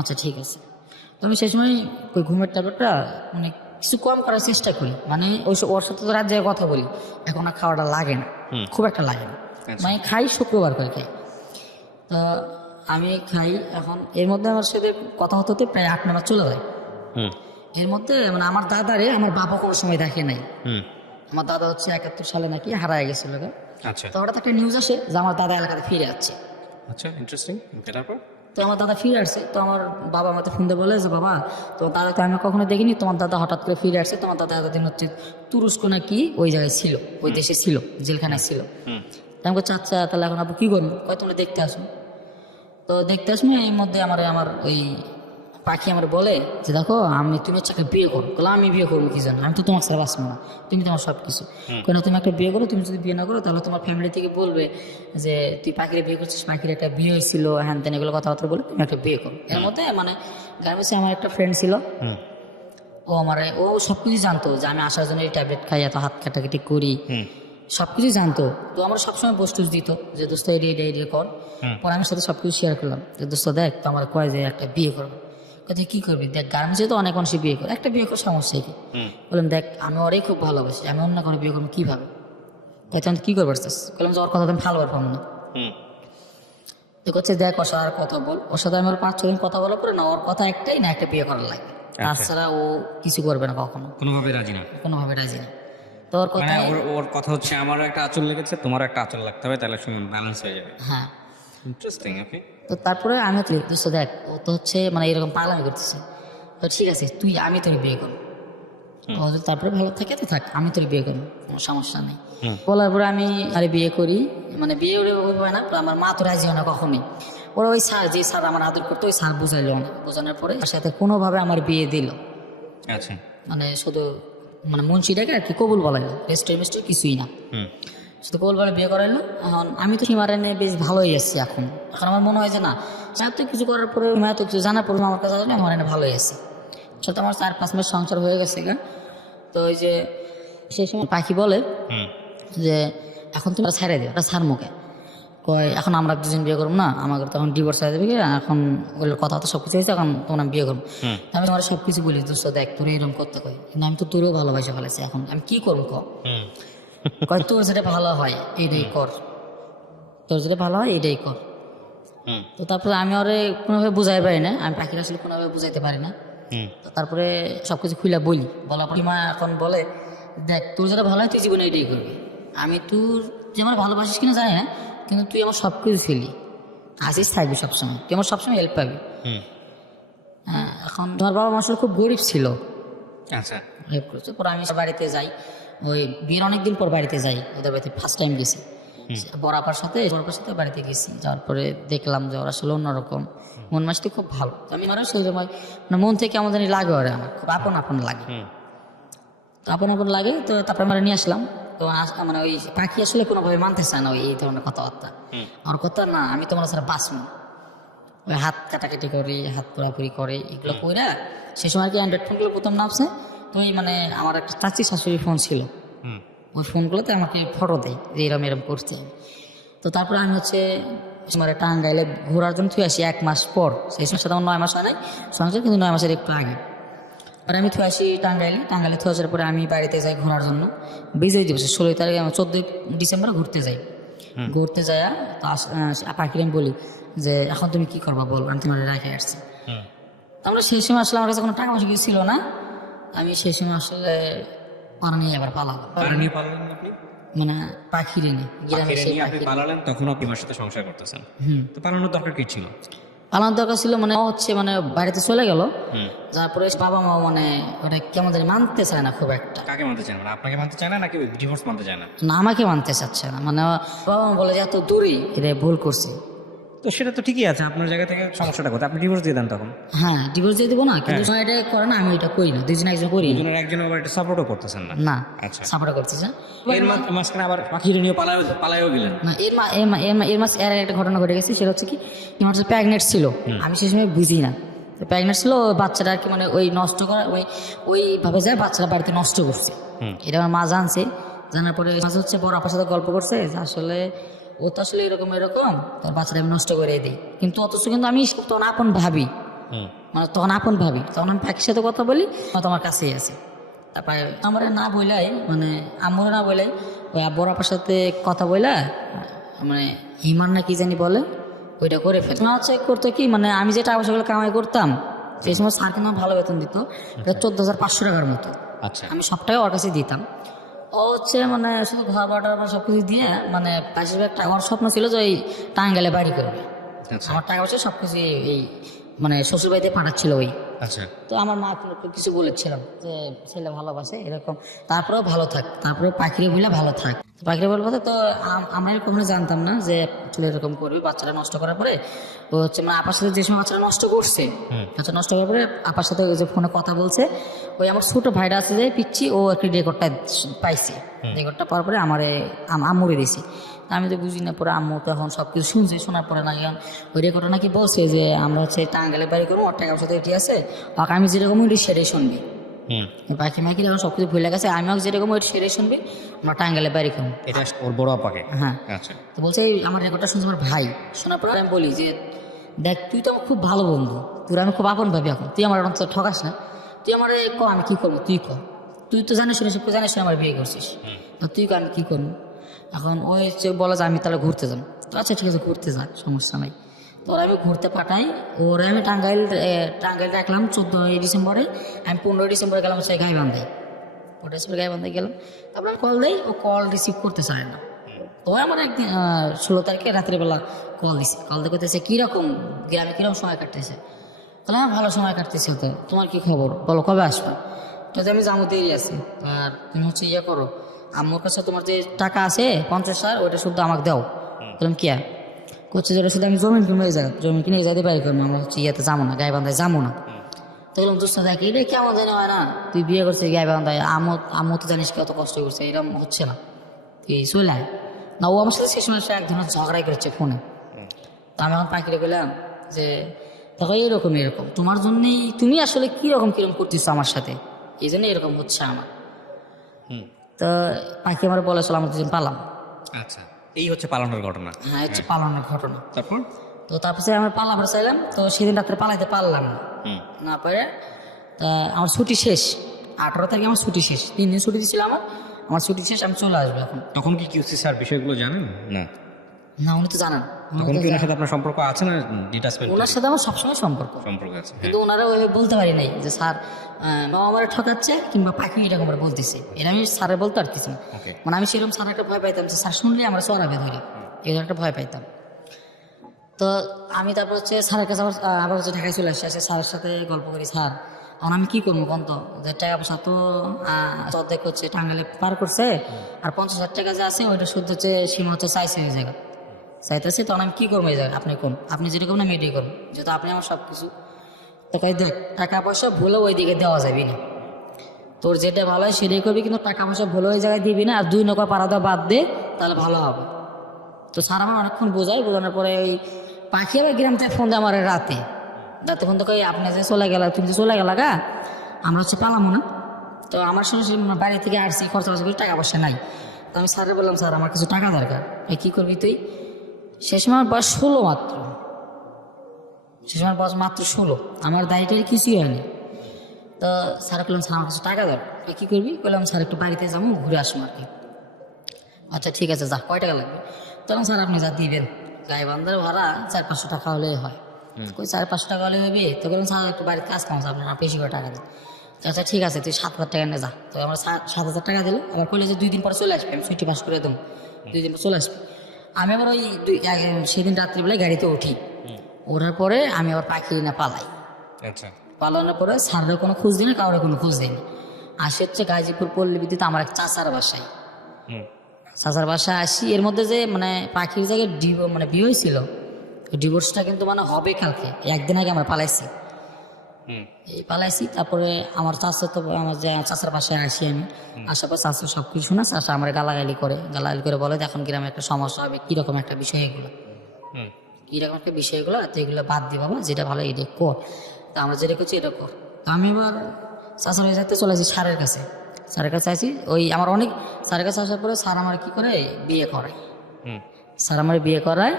আচ্ছা ঠিক আছে। তো আমি সেই সময় ওই ঘুমের ট্যাবলেটটা মানে কিছু কম করার চেষ্টা করি, মানে ওর সাথে তো রাত জায়গায় কথা বলি, এখন আর খাওয়াটা লাগে না, খুব একটা লাগে না, মানে খাই শুক্রবার করে খাই। তো আমি খাই। এখন এর মধ্যে আমার সাথে কথা হতে হতে প্রায় 8 মাস চলে যায়। এর মধ্যে মানে আমার দাদারে আমার বাবা কোনো সময় দেখে নাই। আমার দাদা হচ্ছে 71 সালে নাকি হারায় গেছিল। আচ্ছা তো হঠাৎ একটা নিউজ আসে যে আমার দাদা এলাকাতে ফিরে আসছে। আচ্ছা, ইন্টারেস্টিং। তারপর? তো আমার দাদা ফিরে আসছে, তো আমার বাবা আমাকে ফোন দিয়ে বলে যে বাবা তোমার দাদাকে আমি কখনো দেখিনি, তোমার দাদা হঠাৎ করে ফিরে আসছে, তোমার দাদা এতদিন হচ্ছে তুরস্ক নাকি ওই জায়গায় ছিল, ওই দেশে ছিল, জেলখানায় ছিল। আমি বলছি আচ্ছা তাহলে এখন আপু কী করবো? কয় তোমরা দেখতে আসো। তো দেখতে আসবো, এই মধ্যে আমার ওই পাখি আমার বলে যে দেখো তুমি হচ্ছে একটা বিয়ে করো। বলে আমি বিয়ে করবো কি জানো, আমি তো তোমার ছাড়া বাঁচবো না, তুমি তোমার সব কিছু। কেন তুমি একটা বিয়ে করো, তুমি যদি বিয়ে না করো তাহলে তোমার ফ্যামিলি থেকে বলবে যে তুই পাখিরে বিয়ে করছিস, পাখির একটা বিয়ে হয়েছিল, হ্যান তেন এগুলো কথাবার্তা বলে তুমি একটা বিয়ে করো। এর মধ্যে মানে গার্মেন্টসে আমার একটা ফ্রেন্ড ছিল, ও সব কিছু জানতো যে আমি আসার জন্য এই ট্যাবলেট খাই, এত হাত কাটাকাটি করি, সব কিছুই জানতো। তো আমরা সবসময় বস্তু দিত যে দোস্ত এডিয়া কর। পরে আমি সাথে সব কিছু শেয়ার করলাম যে দোস্ত দেখ তো আমার কয় যে একটা বিয়ে করবো। কোথায় কী করবি, দেখ গার্মেন্টসে তো অনেক মানুষই বিয়ে করে, একটা বিয়ে করে সমস্যা কি। বললাম দেখ আমি ওরেই খুব ভালোবাসি, আমি অন্য করে বিয়ে করবো কীভাবে, তাই আমি কী করবো আসতেস। বললাম যে ওর কথা তুমি ভালো পারবো না। তো করছে দেখ ওর সাথে আর কথা বল, ওর সাথে আমি 5-6 দিন কথা বলার পরে না ওর কথা একটাই না একটা বিয়ে করার লাগে, তাছাড়া ও কিছু করবে না কখনো, কোনোভাবে রাজি না। কোনোভাবে রাজি না। তো ওর কথা মানে ওর কথা হচ্ছে আমারও একটা আঁচল লেগেছে, তোমার একটা আঁচল লাগতে হবে, তাহলে শুনুন ব্যালেন্স হয়ে যাবে। হ্যাঁ। ইন্টারেস্টিং। ওকে। তো তারপরে আমি তো দোস্ত দেখ ও তো হচ্ছে মানে এরকম পালামি করতেছে, তো ঠিক আছে তুই আমি তোর বিয়ে করবো, ও যদি তারপরে ভালো থাকে তো থাক, আমি তোর বিয়ে করবো, কোনো সমস্যা নেই। বলার পরে আমি আরে বিয়ে করি, মানে বিয়ে হয় না, আমার মা তো রাজি হয় না কখনই। ওরা ওই স্যার যে স্যার আমার আদর করতো ওই স্যার বুঝাইলো না, বোঝানোর পরে তার সাথে কোনোভাবে আমার বিয়ে দিল। আচ্ছা। মানে শুধু মানে মুন্সিটাকে আর কি কবুল বলাইলো, রেস্টুরেন্ট কিছুই না, শুধু কবুল বলে বিয়ে করাইলো। এখন আমি তো হিমারে নিয়ে বেশ ভালোই আছি এখন আমার মনে হয় যে না এত কিছু করার পরে এত কিছু জানার পরে আমার কাছে আমার এনে ভালোই আছে। সাথে আমার 4-5 মাস সংসার হয়ে গেছে গা। তো ওই যে সেই সময় পাখি বলে যে এখন তুমি ছেড়ে দিও, ওটা ছাড় মুখে কয় এখন আমরা 2 জন বিয়ে করবো না, আমাকে তখন ডিভোর্স হয়ে যাবে, এখন ওগুলোর কথা তো সব কিছু হয়েছে, এখন তখন আমি বিয়ে করবো। আমি তোমার সব কিছু বলি দোস্ত দেখ তোর এরকম করতে কয়, কিন্তু আমি তো তোরও ভালোবাসা ফেলেছি, এখন আমি কি করবো কয় তোর যেটা ভালো হয় এইটাই কর, তোর যেটা ভালো হয় এইটাই কর। তো তারপরে আমি ওরে কোনোভাবে বুঝাই পারি না, আমি পাখির আসলে কোনোভাবে বুঝাইতে পারি না। তো তারপরে সব কিছু খুলে বলার পর মা এখন বলে দেখ তোর যেটা ভালো হয় তুই জীবনে এটাই করবি, আমি তোর যে আমার ভালোবাসিস কিনা জানি না, কিন্তু তুই আমার সব কিছু ছিলি, আসিস থাকবি সবসময়, তুই আমার সবসময় হেল্প পাবি। হ্যাঁ। এখন তোমার বাবা মা আসলে খুব গরিব ছিল। আচ্ছা। হেল্প করছে। পরে আমি বাড়িতে যাই, ওই বিয়ের অনেকদিন পর বাড়িতে যাই, ওদের বাড়িতে ফার্স্ট টাইম গেছি বড়াপার সাথে বাড়িতে গেছি। যাওয়ার পরে দেখলাম যে ওরা আসলে অন্যরকম, মন মাসটি খুব ভালো। আমি আমারও সেই সময় মানে মন থেকে আমাদের লাগে, ওরা আমার খুব আপন আপন লাগে, তো আপন আপন লাগে। তো তারপরে আমরা নিয়ে আসলাম। তো মানে ওই পাখি আসলে কোনোভাবে মানতে চায় না ওই এই ধরনের কথাবার্তা, আমার কথা না আমি তোমার সাথে বাঁচবো, ওই হাত কাটাকাটি করে হাত পোড়াপুরি করে এগুলো করে। সেই সময় আর কি অ্যান্ড্রয়েড ফোনগুলো প্রথম নামছে, তো ওই মানে আমার একটা চাচি শাশুড়ি ফোন ছিল, ওই ফোনগুলোতে আমাকে ফটো দেয় যে এরম এরম করতে। তো তারপরে আমি হচ্ছে মানে টাঙ্গাইলে ঘোরার জন্য থুয়ে আসি 1 মাস পর, সেই সময় সাথে আমার 9 মাস হয় নাই সংসার, কিন্তু 9 মাসের একটু আগে। আর আমি থুয়ে আসি টাঙ্গাইলে থুয়ে আসার পরে আমি বাড়িতে যাই ঘোরার জন্য, বিজয় দিবস 16 তারিখে 14 ডিসেম্বরে ঘুরতে যাই। ঘুরতে যায় তো পাখির আমি বলি যে এখন তুমি কি করবা বল, আমি তোমার রেখে আসছি। আমরা সেই সময় আসলে আমার কাছে কোনো টাকা পয়সা কিছু ছিল না, আমি সেই সময় আসলে পাড়া নিয়ে এবার পালালাম, মানে পাখির নিয়ে গ্রামে সেই পাখি পালালেন, তখন আপনি আমার সাথে সংসার করতেছেন। তো পালানোর দরকার কি ছিল? পালানোর দরকার ছিল মানে হচ্ছে মানে বাড়িতে চলে গেল, তারপরে বাবা মা মানে ওটা কেমন জানি মানতে চায় না খুব একটা। কাকে মানতে চায় না? আপনাকে মানতে চায় না নাকি ডিভোর্স মানতে চায় না? না আমাকে মানতে চাচ্ছে না, মানে বাবা মা বলে যে এত দূরে এটা ভুল করছে। তো সেটা তো ঠিকই আছে, আপনার জায়গা থেকে সমস্যাটা কোথায়? আপনি ডিভোর্স দিয়ে দেন তখন। হ্যাঁ ডিভোর্স দিয়ে দেবো না, কিন্তু এটা করে না, আমি এটা করি না, 2 জন একজন করি না। দুজনের একজন আবার এটা সাপোর্টও করতেছেন না। না আচ্ছা। সাপোর্ট করতেছে এর মাঝখানে আবার পাখির নিয়ে পালায়ও গেলেন। না। এর মাস এর একটা ঘটনা ঘটে গেছে, সেটা হচ্ছে কি আমার হচ্ছে প্রেগনেন্ট ছিল, আমি সেই সময় বুঝি না প্রেগনেন্ট ছিল, বাচ্চাটা আর কি মানে ওই নষ্ট করা ওইভাবে যায় বাচ্চারা বাড়িতে নষ্ট করছে, এটা আমার মা জানছে। জানার পরে হচ্ছে বড় আপার সাথে গল্প করছে যে আসলে ও তো আসলে এরকম তোর বাচ্চাটা আমি নষ্ট করে দিই, কিন্তু অথচ কিন্তু আমি তখন আপন ভাবি, মানে তখন আপন ভাবি, তখন আমি পাখির সাথে কথা বলি তোমার কাছেই আছে। তারপরে আমার না বইলাই মানে আমার না বইলাই ওই বড় আপার সাথে কথা বইলা মানে হিমান না কি জানি বলে ওইটা করে ফেলে না হচ্ছে করতো কি মানে আমি যে টাকা পয়সাগুলো কামাই করতাম সেই সময় স্যার কিন্তু ভালো বেতন দিত, এটা 14,500 টাকার মতো। আচ্ছা। আমি সব টাকা ওর কাছে দিতাম। ও হচ্ছে মানে শুধু ঘর বাটার সব কিছু দিয়ে মানে 22,000 টাকা আমার স্বপ্ন ছিল যে ওই টাঙ্গাইলে বাড়ি করবে। আমার টাকা পয়সা সব কিছু এই মানে শ্বশুর বাড়িতে পাঠাচ্ছিল ওই। আচ্ছা। তো আমার মা কিছু বলেছিলাম যে ছেলে ভালোবাসে এরকম, তারপরেও ভালো থাক, তারপরে পাখিরে বলে ভালো থাক। পাখিরে বলবো তো আমরা এরকম জানতাম না যে চলে এরকম করবে বাচ্চারা নষ্ট করার পরে। ও হচ্ছে মানে আপার সাথে যে সময় বাচ্চারা নষ্ট করছে, বাচ্চা নষ্ট করার পরে আপার সাথে ওই যে ফোনে কথা বলছে, ওই আমার ছোটো ভাইরা আছে যে পিচ্ছি, ও একটি রেকর্ডটা পাইছে, রেকর্ডটা পাওয়ার পরে আমারে আম্মুরে দিয়েছি। আমি তো বুঝি না, পরে আম্মু তো এখন সব কিছু শুনছি, শোনার পরে নাকি ওই রেকর্ডটা নাকি বলছে যে আমরা হচ্ছে টাঙ্গাইলে বাড়ি করবো, ওর টাকা পয়সা এটি আছে, আমি যেরকম সেটাই শুনবি। পাখি মাখি এখন সব কিছু ভুলে গেছে, আমিও যেরকম ওই সেটাই শুনবি, আমরা টাঙ্গাইলে বাড়ি খাবো। এটা ওর বড় আপাকে? হ্যাঁ। আচ্ছা। তো বলছে এই আমার রেকর্ডটা শুনছে আমার ভাই, শোনার পর আমি বলি যে দেখ তুই তো আমার খুব ভালো বন্ধু, তোর আমি খুব আপন ভাবি, এখন তুই আমার অন্তত ঠকাস না, তুই আমার ক আমি কী করবো, তুই ক, তুই তো জানিস শুনে সব জানিস আমার বিয়ে করছিস, তুই ক আমি কী করবো। এখন ওই যে বলে যে আমি তাহলে ঘুরতে যাবো, তো আচ্ছা ঠিক আছে ঘুরতে যাক, সমস্যা নাই। তো ওরা আমি ঘুরতে পাঠাই, ওরা আমি টাঙ্গাইল রাখলাম 14 ডিসেম্বরে, আমি 15 ডিসেম্বরে গেলাম হচ্ছে গাইবান্ধায়, 15 ডিসেম্বরে গাইবান্ধায় গেলাম। তারপর আমি কল দিই, ও কল রিসিভ করতে চায় না। তো আমার একদিন 16 তারিখে রাত্রিবেলা কল দিছে, কল দিয়ে করতেছে কীরকম গ্রামে কীরকম সময় কাটতেছে, তাহলে হ্যাঁ ভালো সময় কাটতেছে, তো তোমার কী খবর বলো, কবে আসবে। তো আমি যাবো দেরি আছে, আর তুমি হচ্ছে ইয়ে করো, আম্মুর কাছে তোমার যে টাকা আছে 50,000 ওইটা শুধু আমাকে দাও। বললাম কি করছে, যেটা শুধু আমি জমিন কিনে যাই, জমিন কিনে যাইতে পারি করবো, আমরা হচ্ছে ইয়েতে যাবো না, গাইবান্ধায় যাবো না। তো বললাম দোস্ত দেখ এটা কেমন জানি হয় না, তুই বিয়ে করছিস গাইবান্ধায়, আম্মু তো জানিস কত কষ্ট করছে, এরকম হচ্ছে না, তুই চলে আয় না। ও আমার সাথে সে সময় এক ধরনের ঝগড়াই করেছে ফোনে। তো আমি এখন পাখিরে বললাম যে দেখো এরকম তোমার জন্যেই, তুমি আসলে কীরকম করতেছো আমার সাথে, এই জন্য এরকম হচ্ছে আমার। তো পাখি আমার বলেছিল আমার দুজন পালাম। আচ্ছা, এই হচ্ছে পালানোর ঘটনা? হ্যাঁ, হচ্ছে পালানোর ঘটনা। তারপর? তো তারপরে আমি পালাবার চাইলাম, তো সেদিন রাত্রে পালাইতে পারলাম না, না পারে তা আমার ছুটি শেষ, 18 তারিখে আমার ছুটি শেষ, 3 দিন ছুটি দিয়েছিল আমার ছুটি শেষ, আমি চলে আসবো এখন। তখন কি কিউসি স্যার বিষয়গুলো জানেন না? না, উনি তো জানেন। তখন কি ওনার সাথে আপনার সম্পর্ক আছে না ডিটাচমেন্ট? ওনার সাথে আমার সবসময় সম্পর্ক আছে, কিন্তু ওনারা ওইভাবে বলতে পারি নাই যে স্যার বাবা আমার ঠকাচ্ছে কিংবা পাখি এরকম করে বলতেছে, এটা আমি স্যারে বলতে পারতেছি না। মানে আমি সেরকম স্যার একটা ভয় পাইতাম যে স্যার শুনলে আমরা চড়াবে ধরি, এরকম একটা ভয় পাইতাম। তো আমি তারপর হচ্ছে স্যারের কাছে আবার হচ্ছে ঢাকায় চলে আসছি, আসে স্যারের সাথে গল্প করি, স্যার এখন আমি কী করবো কন্ত, যে টাকা পয়সা তো অর্ধেক হচ্ছে টাঙ্গাইলে পার করছে, আর 50,000 টাকা যে আছে ওইটা শুদ্ধ হচ্ছে সীমা হচ্ছে চাইছে এই জায়গা চাইতেছে, তখন আমি কী করবো এই জায়গায়, আপনি কোন আপনি যেরকম না মেয়েটাই করুন, যেহেতু আপনি আমার সব কিছু। তো কই দেখ টাকা পয়সা ভুলে ওই দিকে দেওয়া যাবে না, তোর যেটা ভালো হয় সেটাই করবি, কিন্তু টাকা পয়সা ভুলে ওই জায়গায় দিবি না, আর 2 নৌকা পাড়া দেওয়া বাদ দে, তাহলে ভালো হবে। তো স্যার আমার অনেকক্ষণ বোঝানোর পরে ওই পাখি আবার গ্রাম থেকে ফোন দেয় আমার রাতে ফোন তো কই আপনি যে চলে গেলা, তুমি যে চলে গেলা গা, আমরা হচ্ছে পালামো না। তো আমার সঙ্গে বাড়ি থেকে আসছি, খরচা করে টাকা পয়সা নাই। তো আমি স্যারে বললাম স্যার আমার কিছু টাকা দরকার, কী করবি তুই। সে সময় আমার বয়স 16 মাত্র, সে সময় বয়স মাত্র 16, আমার দায়িত্বের কিছুই হয়নি। তো স্যার বললাম স্যার আমার কিছু টাকা দরকার, কী করবি, বললাম স্যার একটু বাড়িতে যাবো ঘুরে আসবো আর কি। আচ্ছা ঠিক আছে যা, কয় টাকা লাগবে। তখন স্যার আপনি যা দিবেন, গাইবান্ধার ভাড়া 400-500 টাকা হলেই হয়। কই 400-500 টাকা হলে হবে, তো বললাম স্যার একটু বাড়িতে কাজ কাম আপনার বেশি করে টাকা দিন। আচ্ছা ঠিক আছে তুই 7,000 টাকা নিয়ে যা। তো আমার 7,000 টাকা দিল, আবার কইলে যে 2 দিন পরে চলে আসবে, আমি ছুটি পাস করে দেবো, 2 দিন পর চলে আসবে। আমি আবার ওই সেদিন রাত্রিবেলায় গাড়িতে উঠি, ওঠার পরে আমি আবার পাখি না পালাই। আচ্ছা, পালানোর পরে স্যারের কোনো খোঁজ দিই না, কারোর কোনো খোঁজ দিই না। আসি হচ্ছে গাজীপুর পল্লী বিদ্যুৎ আমার এক চাচার বাসায়, চাচার বাসায় আসি। এর মধ্যে যে মানে পাখির জায়গায় বিয়ে হয়েছিল, ডিভোর্সটা কিন্তু মানে হবে কালকে, একদিন আগে আমরা পালাইছি। এই পালাইছি, তারপরে আমার চাচা তো আমার যে চাচার বাসায় আসি আমি, আসার পর চাচা সব কিছু না, চাচা আমার গালাগালি করে বলে এখন গ্রামে একটা সমস্যা হবে, কীরকম একটা বিষয় এগুলো, কীরকম একটা বিষয় এগুলো, তো এগুলো বাদ দি বাবা, যেটা ভালো এটা কর। তো আমরা যেটা করছি এটা কর। তো আমি এবার চাচার বাড়ি যাতে চলে আসি স্যারের কাছে, স্যারের কাছে আসি, ওই আমার অনেক স্যারের কাছে আসার পরে স্যার আমার কী করে বিয়ে করায়, স্যার আমার বিয়ে করায়।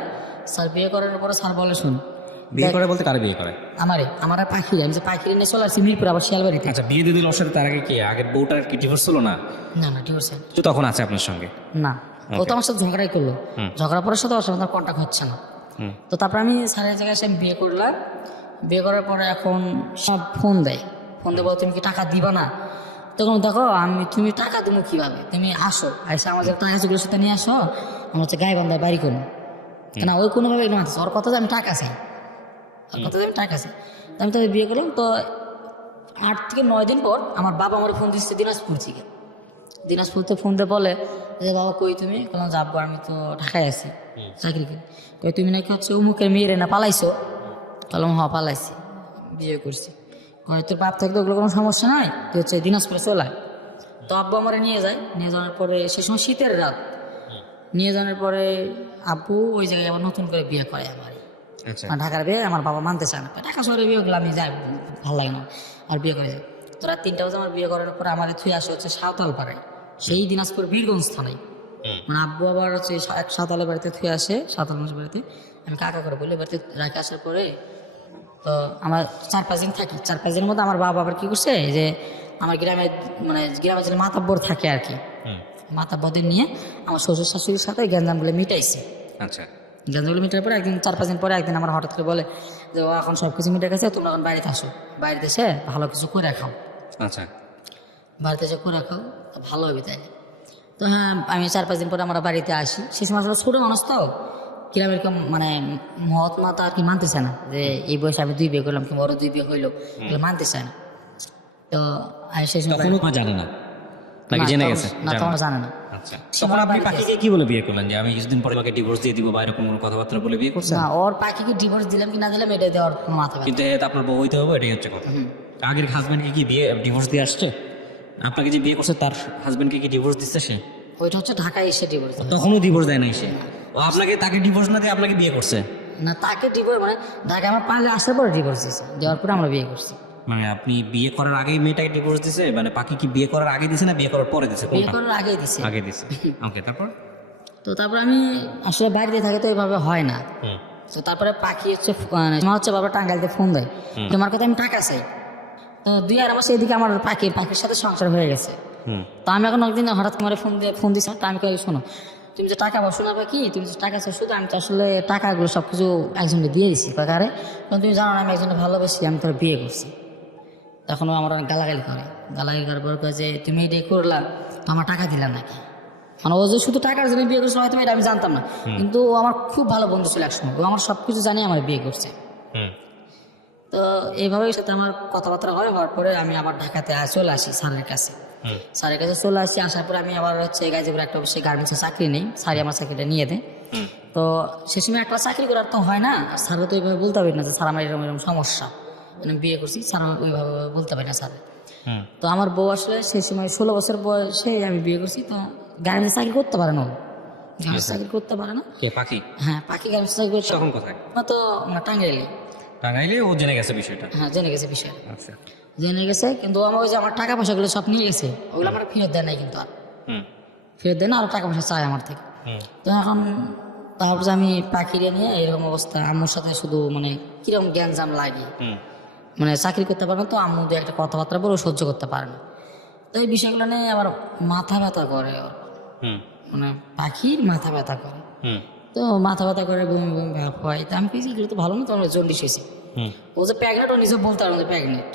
স্যার বিয়ে করানোর পরে স্যার বলে শুন, বিয়ে করে বলতে কারে বিয়ে করে? আমার পাখিরে, আমি যে পাখিরে নিয়ে চলে আসছি মিরপুর, আবার শিয়ালবাড়িতে। আচ্ছা, বিয়ে দিয়ে দিল ওর সাথে, তার আগে কি আগের বউটার কি ডিভোর্স হলো না? না ডিভোর্স তো তখন আছে আপনার সঙ্গে? না, ও তো আমার সাথে ঝগড়াই করলো, ঝগড়া পরের সাথে ওর সাথে আমার কন্ট্যাক্ট হচ্ছে না। তো তারপর আমি স্যারের জায়গায় এসে বিয়ে করলাম, বিয়ে করার পরে এখন সব ফোন দেয় বলো তুমি কি টাকা দিবা না। তখন দেখো তুমি টাকা দেবো কীভাবে, তুমি আসো এসে আমাদের টাকা যেগুলোর সাথে নিয়ে আসো, আমার হচ্ছে গাইবান্ধায় বাড়ি করবো না, ওই কোনোভাবে মানতেছে ওর কথা যে আমি টাকা চাই, ওর কথা যে আমি টাকা চাই। তো আমি তাদের বিয়ে করলাম। তো 8 থেকে 9 দিন পর আমার বাবা আমার ফোন দিচ্ছে দিনাজপুর থেকে, দিনাজপুরতে ফোন দিয়ে বলে যে বাবা কই তুমি, বললাম যাবো আমি তো ঢাকায় আছি চাকরি করি। কই তুমি নাকি হচ্ছে অমুকের মেয়েরে না পালাইছো, বললাম হ্যাঁ পালাইছি, বিয়ে করছি। কয় তোর বাপ থাকলে ওগুলো কোনো সমস্যা নাই, তুই হচ্ছে দিনাজপুরে চলে আয়। তো আব্বু আমার নিয়ে যায়, নিয়ে যাওয়ার পরে সে সময় শীতের রাত, নিয়ে যাওয়ার পরে আব্বু ওই জায়গায় আবার নতুন করে বিয়ে করে আমার, ঢাকার বিয়ে আমার বাবা মানতে চায় না, ঢাকা শহরে বিয়ে ওগুলো আমি যাই ভালো লাগে না, আর বিয়ে করে যাই। তো রাত 3টা বাজে আমার বিয়ে করার পরে আমার থুই আসে হচ্ছে সাঁওতাল পাড়ায়, সেই দিনাজপুর বীরগঞ্জ থানায়। মানে আব্বু আবার হচ্ছে এক সাঁওতালের বাড়িতে থুই আসে, সাঁওতাল মানুষের বাড়িতে। আমি কাকা করে বলি বাড়িতে রাখে আসার পরে তো আমার 4-5 দিন থাকি। 4-5 দিনের মধ্যে আমার বাবা আবার কি করছে, যে আমার গ্রামে মানে গ্রামে যে মাতাব্বর থাকে আর কি, মাতাব্বরদের নিয়ে আমার শ্বশুর শাশুড়ির সাথে গ্যাঞ্জামগুলো মিটাইছে। আচ্ছা গ্যাঞ্জামগুলো মিটার পরে একদিন 4-5 দিন পরে একদিন আমার হঠাৎ করে বলে যে ও এখন সব কিছু মিটে গেছে, তোমরা এখন বাড়িতে আসো, বাড়িতে এসে ভালো কিছু করে খাও, আচ্ছা বাড়িতে এসে করে খাও ভালো হবে তাই। তো হ্যাঁ আমি 4-5 দিন পরে আমরা বাড়িতে আসি। সে সময় আসলে ছোটো মানুষ তো কিরকম এরকম মানে মহাত্মা তো আর কি মানতেছে না যে এই বয়সে আমি 2 বিয়ে করলাম কিংবা ওরও 2 বিয়ে হইলো, এগুলো মানতেছে না। তো আমি সেই সময় তখনও মা জানে না নাকি জেনে গেছে? না তখন জানে না। আচ্ছা তখন আপনি পাখিকে কি বলে বিয়ে করলেন, যে আমি কিছুদিন পরে আমাকে ডিভোর্স দিয়ে দিব বা এরকম কোনো কথাবার্তা বলে বিয়ে করছেন? না ওর পাখিকে ডিভোর্স দিলাম কি না দিলাম এটা দেওয়ার কোনো মাথা ব্যথা। কিন্তু এতে আপনার বউ হইতে হবে, এটাই হচ্ছে কথা। আগের হাজবেন্ডকে কি বিয়ে ডিভোর্স দিয়ে আসছে? আপনাকে যে বিয়ে করছে তার হাজবেন্ডকে কি ডিভোর্স দিচ্ছে সে? ওইটা হচ্ছে ঢাকায় এসে ডিভোর্স। তখনও ডিভোর্স দেয় নাই সে? ও আপনাকে তাকে ডিভোর্স না দিয়ে আপনাকে বিয়ে করছে? না তাকে ডিভোর্স মানে ঢাকায় আমার পালে আসার পরে ডিভোর্স দিয়েছে, দেওয়ার পরে আমরা বিয়ে করছি। মানে আপনি বিয়ে করার আগেই মেয়েটাকে ডিভোর্স দিছে, মানে পাখি কি বিয়ে করার আগে দিছে না বিয়ে করার পরে দিছে? বিয়ে কোনটা? করার আগেই দিছে। আগে দিছে। ওকে তারপর? তো তারপর আমি আসলে বাড়িতে থাকে তো এইভাবে হয় না। তো তারপরে পাখি হচ্ছে আমার হচ্ছে বাবা টাঙ্গাইলতে ফোন দেয়, তোমার কথা আমি টাকা চাই। তো 2 মাস এদিকে আমার পাখির সাথে সংসার হয়ে গেছে। তো আমি এখন একদিন হঠাৎ করে ফোন দিয়েছি, তো আমি কই শোনো তুমি যে টাকা বসো না পাখি, তুমি যে টাকা চাও শুধু, আমি তো আসলে টাকাগুলো সব কিছু একজনকে দিয়ে দিচ্ছি। কারে তুমি জানো না আমি একজনকে ভালোবেসি, আমি তোর বিয়ে করছি। তখন ও আমার অনেক গালাগালি করে, গালাগালি করার পর কয় যে তুমি এটাই করলা তো আমার টাকা দিলাম নাকি। মানে ও যে শুধু টাকার জন্য বিয়ে করছে হয়তো এটা আমি জানতাম না, কিন্তু ও আমার খুব ভালো বন্ধু ছিল একসময়, ও আমার সব কিছু জানিয়ে আমার বিয়ে করছে। তো এইভাবেই সাথে আমার কথাবার্তা হওয়ার পরে আমি আবার ঢাকাতে চলে আসি স্যারের কাছে। স্যারের কাছে চলে আসি, আসার পরে আমি আবার হচ্ছে গাজীপুরে একটা অফিসে গার্মেন্টসে চাকরি নেই, স্যারই আমার চাকরিটা নিয়ে দেয়। তো সে সময় একটা চাকরি করার তো হয় না, স্যারও তো এইভাবে বলতে পারি না যে স্যার আমার এরকম এরকম সমস্যা, মানে বিয়ে করছি, স্যার ওইভাবে বলতে পারি না স্যার। তো আমার বউ আসলে সেই সময় 16 বছর বয়সে আমি বিয়ে করছি। তো গার্মেন্টসে চাকরি করতে পারে না, গার্মেন্টস চাকরি করতে পারে না। কে পাখি? হ্যাঁ পাখি গার্মেন্টস চাকরি করতে তখন কোথায়? তো টাঙ্গাইলে। টাঙ্গাইলে ও জেনে গেছে বিষয়টা? হ্যাঁ জেনে গেছে বিষয়, আচ্ছা জেনে গেছে। কিন্তু আমার ওই যে আমার টাকা পয়সাগুলো সব নিয়ে গেছে, ওগুলো আমার ফেরত দেয় নাই, কিন্তু আর ফেরত দেয় না, আর টাকা পয়সা চায় আমার থেকে। তো এখন তারপর আমি পাখিরে নিয়ে এরকম অবস্থা, আম্মুর সাথে শুধু মানে কিরকম গ্যাঞ্জাম লাগে, মানে চাকরি করতে পারে না। তো আম্মু দিয়ে একটা কথাবার্তা বলে সহ্য করতে পারে না। তো এই বিষয়গুলো নিয়ে আমার মাথা ব্যথা করে, মানে পাখির মাথা ব্যথা করে। তো মাথা ব্যথা করে বমি বমি ভাব হয়। তো আমি কিছু এগুলো তো ভালো না, তো আমার জন্ডিস হয়েছে। ও যে প্রেগনেন্ট, ও নিজে বলতে পারবো যে প্রেগনেন্ট,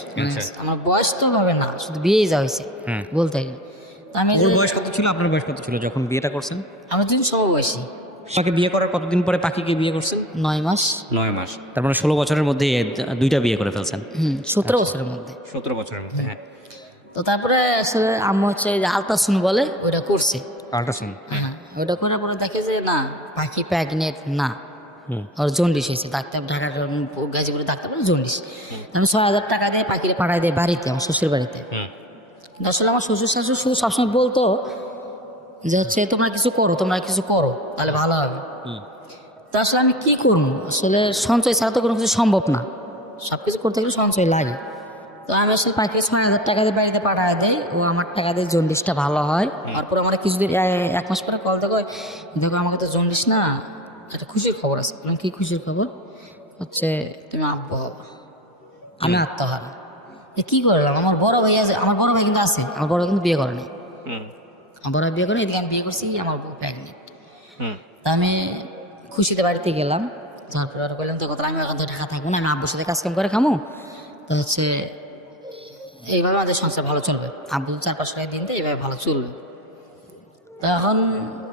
আমার বয়স তো ভাবে না, শুধু বিয়েই যা হয়েছে বলতে। তো আমি ওর বয়স কত ছিল, আপনার বয়স কত ছিল যখন বিয়েটা করছেন? আমি 2 সমবয়সী। পাখি বিয়ে করার কতদিন পরে পাখিকে বিয়ে করছেন? 9 মাস। 9 মাস। তার মানে 16 বছরের মধ্যে 2টা বিয়ে করে ফেলছেন? 17 বছরের মধ্যে। 17 বছরের মধ্যে, হ্যাঁ। তো তারপরে আসলে আম্মু হচ্ছে যে আলট্রাসাউন্ড বলে ওইটা করছে। আল্ট্রাসাউন্ড? হ্যাঁ ওইটা করার পরে দেখে যে না পাখি প্রেগনেন্ট না, ওর জন্ডিস হয়েছে। ডাক্তার ঢাকার গাজীপুরে ডাক্তার বলে জন্ডিস। আমি 6000 টাকা দিয়ে পাখিরে পাঠাই দেয় বাড়িতে, আমার শ্বশুর বাড়িতে। কিন্তু আসলে আমার শ্বশুর শাশুড়ি শুধু সবসময় বলতো যে হচ্ছে তোমরা কিছু করো তাহলে ভালো হবে। তো আসলে আমি কি করবো, আসলে সঞ্চয় ছাড়া তো কোনো কিছু সম্ভব না, সব কিছু করতে গেলে সঞ্চয় লাগে। তো আমি আসলে পাখিকে 6000 টাকা দিয়ে বাড়িতে পাঠায় দেয়, ও আমার টাকা দিয়ে জন্ডিসটা ভালো হয়। তারপর আমার কিছুদিন 1 মাস পরে কল দেখো আমাকে তো জন্ডিস না, একটা খুশির খবর আছে। বললাম কি খুশির খবর? হচ্ছে তুমি আব্বা হবা। আমি আত্মহারা, কি করলাম? আমার বড় ভাই কিন্তু আছে, আমার বড় ভাই কিন্তু বিয়ে করে নাই। আমার বড় ভাই বিয়ে করে, এদিকে আমি বিয়ে করছি, আমার বউ প্রেগনেন্ট। তা আমি খুশিতে বাড়িতে গেলাম, তারপরে আর বললাম তো কথা আমি এখন তো ঢাকা থাকবো না, আমি আব্বুর সাথে কাজকাম করে খামো। তো হচ্ছে এইভাবে আমাদের সংসার ভালো চলবে, আব্বু 4-5 টাকা দিন তো এইভাবে ভালো চলবে। তো এখন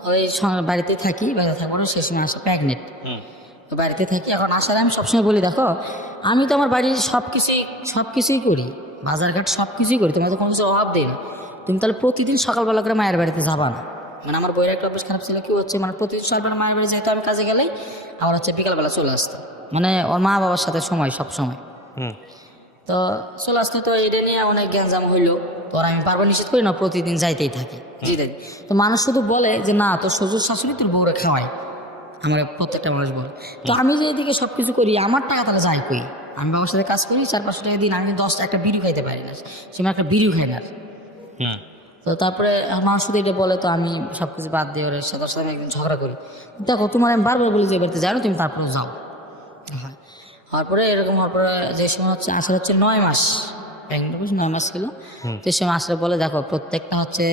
ওই বাড়িতে থাকি, বাড়িতে থাকবো না, সে সময় আসে প্রেগনেন্ট, বাড়িতে থাকি। এখন আসার আমি সবসময় বলি দেখো আমি তো আমার বাড়ির সব কিছুই করি, বাজারঘাট সব কিছুই করি, তোমার তো কোনো কিছু অভাব দিই না। তুমি তাহলে প্রতিদিন সকালবেলা করে মায়ের বাড়িতে যাবা না। মানে আমার বইয়ের একটা অভ্যাস খারাপ ছিল, কি হচ্ছে মানে প্রতিদিন সকালবেলা মায়ের বাড়ি যাইতো আমি কাজে গেলেই, আবার হচ্ছে বিকালবেলা চলে আসতো, মানে ওর মা বাবার সাথে সব সময়। তো চলে আসতো। তো এটা নিয়ে অনেক গ্যাঞ্জাম হইলো। তো আমি পারবো নিষেধ করি না, প্রতিদিন যাইতেই থাকে। তো মানুষ শুধু বলে যে না তোর শ্বশুর শাশুড়ি তোর বউরে খাওয়ায়, আমার প্রত্যেকটা মানুষ বলে। তো আমি যে এদিকে সবকিছু করি, আমার টাকা তাহলে যাই কই? আমি বাবার সাথে কাজ করি 400-500 টাকা দিন, আমি 10 একটা বিড়ি খাইতে পারি না, সে একটা বিড়িও খাই না। হুম। তো তারপরে আমার শুধু এটা বলে, তো আমি সব কিছু বাদ দিয়ে ওর সাথে আমি একদিন ঝগড়া করি, দেখো তোমার আমি বারবার বলি যে এবারে জানো তুমি, তারপরে যাও। হ্যাঁ, হওয়ার পরে এরকম হওয়ার পরে যে সময় হচ্ছে আসলে হচ্ছে 9 মাস, 9 মাস ছিল। তো সে আসলে বলে দেখো প্রত্যেকটা হচ্ছে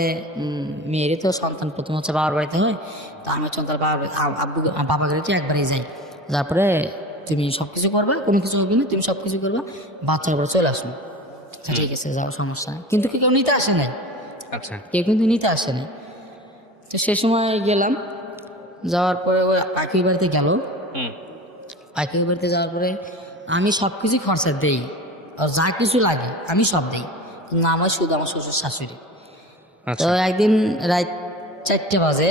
মেয়েরই তো সন্তান প্রথম হচ্ছে বাবার বাড়িতে হয়, তো আমি হচ্ছে তার বাবার বাড়িতে একবারই যাই, তারপরে তুমি সব কিছু করবা, কোনো কিছু হবে না, তুমি সব কিছু করবা, বাচ্চার পরে চলে আসবে। ঠিক আছে যাও, সমস্যা নেই। কিন্তু কেউ নিতে আসে নাই, আচ্ছা। কেউ কিন্তু নিতে আসে নাই। তো সে সময় গেলাম, যাওয়ার পরে ওই পাখির বাড়িতে গেল। হুম। পাখির বাড়িতে যাওয়ার পরে আমি সব কিছু খরচা দেই, আর যা কিছু লাগে আমি সব দিই, কিন্তু আমার শুধু আমার শ্বশুর শাশুড়ি। আচ্ছা। তো একদিন রাত 4টে বাজে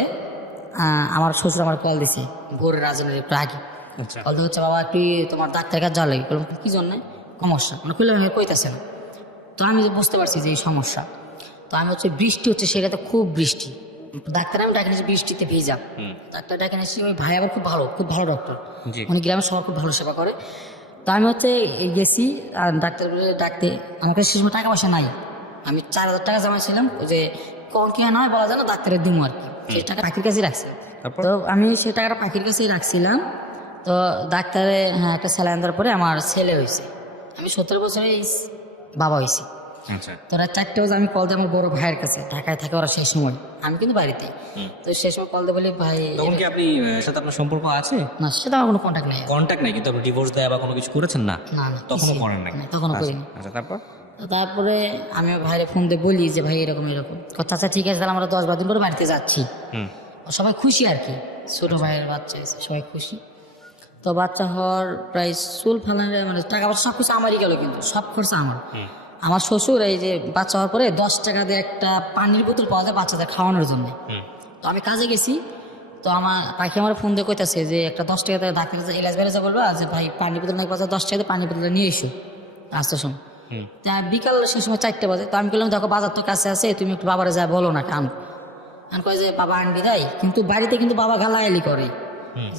আমার শ্বশুর আমার কল দিছে, ভোরের রাজনের একটু আগে আচ্ছা। কল দিয়ে হচ্ছে বাবা একটু তোমার ডাক্তার কাছে যাওয়া লাগে। বললাম কী জন্য? সমস্যা মানে খুলে আমি কইতাছে না। তো আমি বুঝতে পারছি যে এই সমস্যা। তো আমি হচ্ছে বৃষ্টি হচ্ছে, সেটাতে খুব বৃষ্টি, ডাক্তার আমি ডাকে নিয়েছি বৃষ্টিতে ভিজা, ডাক্তার ডাকে নিয়েছি। ওই ভাই আবার খুব ভালো ডক্টর, জি। উনি গ্রামের সবার খুব ভালো সেবা করে। তো আমি হচ্ছে গেছি আর ডাক্তার ডাকতে, আমার কাছে সে সময় টাকা পয়সা নাই, আমি 4000 টাকা জমাইছিলাম, ওই যে কম কি নয় বলা যায় না, ডাক্তারের দিন আর কি, সেই টাকা পাখির কাছেই রাখছি। তারপর? তো আমি সেই টাকাটা পাখির কাছেই রাখছিলাম। তো ডাক্তারে একটা স্যালাইন দেওয়ার পরে আমার ছেলে হয়েছে, আমি 17 বছরে বাবা হয়েছি। আচ্ছা। তো রাত 4টে বাজে আমি কল দিই আমার বড় ভাইয়ের কাছে, ঢাকায় থাকে ওরা সেই সময়, আমি কিন্তু বাড়িতে। তো সেই সময় কল দিয়ে বলি ভাই, তখন কি আপনি সাথে আপনার সম্পর্ক আছে? না সেটা আমার কোনো কন্ট্যাক্ট নেই। কন্ট্যাক্ট নাই, কিন্তু আপনি ডিভোর্স দেয়া বা কোনো কিছু করেছেন না? না না তখনও কিছুই করেন নাই? না, তখনও করিনি। আচ্ছা, তারপর? তো তারপরে আমি ভাইয়ের ফোন দিয়ে বলি যে ভাই এরকম এরকম, আচ্ছা ঠিক আছে তাহলে আমরা 10-12 দিন পরে বাড়িতে যাচ্ছি। হুম। সবাই খুশি আর কি, ছোট ভাইয়ের বাচ্চা হয়েছে, সবাই খুশি। তো বাচ্চা হওয়ার প্রায় চুল ফালানো মানে টাকা পয়সা সব কিছু আমারই গেল, কিন্তু সব খরচা আমার। আমার শ্বশুর এই যে বাচ্চা হওয়ার পরে 10 টাকা দিয়ে একটা পানির বোতল পাওয়া যায় বাচ্চাদের খাওয়ানোর জন্য। তো আমি কাজে গেছি, তো আমার পাখি আমার ফোন দিয়ে কইতাছে যে একটা 10 টাকা দিয়ে ডাক্তার কাছে এলাজ বেড়ে যা বলবো যে ভাই পানির বোতল নাকি বাজার 10 টাকা দিয়ে পানির বোতলটা নিয়ে এসো আসতে শোন। তা বিকাল সে সময় 4টে বাজে, তো আমি বললাম দেখো বাজার তো কাছে আছে, তুমি একটু বাবারে যা বলো না কান কয় যে বাবা আনবি তাই, কিন্তু বাড়িতে কিন্তু বাবা গালাগালি করে,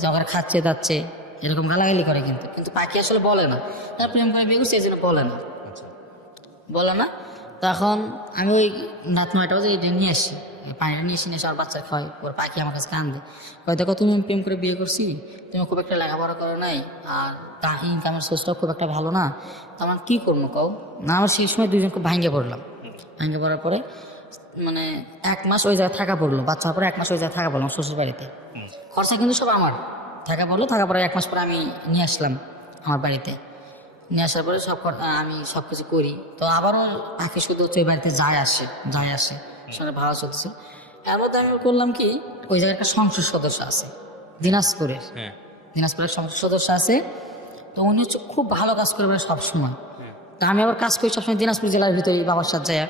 যখন খাচ্ছে যাচ্ছে এরকম গালাগালি করে, কিন্তু পাখি আসলে বলে না, তার প্রেম করে বিয়ে করছে এই জন্য বলে না, বলে না। তখন আমি ওই রাত 9টা বাজে এটা নিয়ে আসি, পানিটা নিয়ে এসে আর বাচ্চা খাওয়াই, ওর পাখি আমার কাছে কান্দে, কয় দেখো তুমি প্রেম করে বিয়ে করছি, তুমি খুব একটা লেখাপড়া করো নাই, আর ইনকামের সোর্সটাও খুব একটা ভালো না, তো আমার কী করবো কও না। আমার সেই সময় দুজন খুব ভাঙ্গে পড়লাম, ভাঙ্গে পড়ার পরে মানে 1 মাস ওই জায়গায় থাকা পড়লো, বাচ্চা হওয়ার পরে 1 মাস ওই জায়গায় থাকা পড়লাম শ্বশুর বাড়িতে, খরচা কিন্তু সব আমার, থাকা পড়লো, থাকা পরে 1 মাস পরে আমি নিয়ে আসলাম আমার বাড়িতে, নিয়ে আসার পরে আমি সব কিছু করি। তো আবারও পাখি শুধু হচ্ছে ওই বাড়িতে যায় আসে সঙ্গে ভালো চলতেছে। এর মধ্যে আমি করলাম কি, ওই জায়গায় একটা সংসদ সদস্য আছে দিনাজপুরের, দিনাজপুরের সংসদ সদস্য আছে, তো উনি হচ্ছে খুব ভালো কাজ করে বেড়ায় সবসময়। তা আমি আবার কাজ করি সবসময় দিনাজপুর জেলার ভিতরে বাবার সাথে যায়,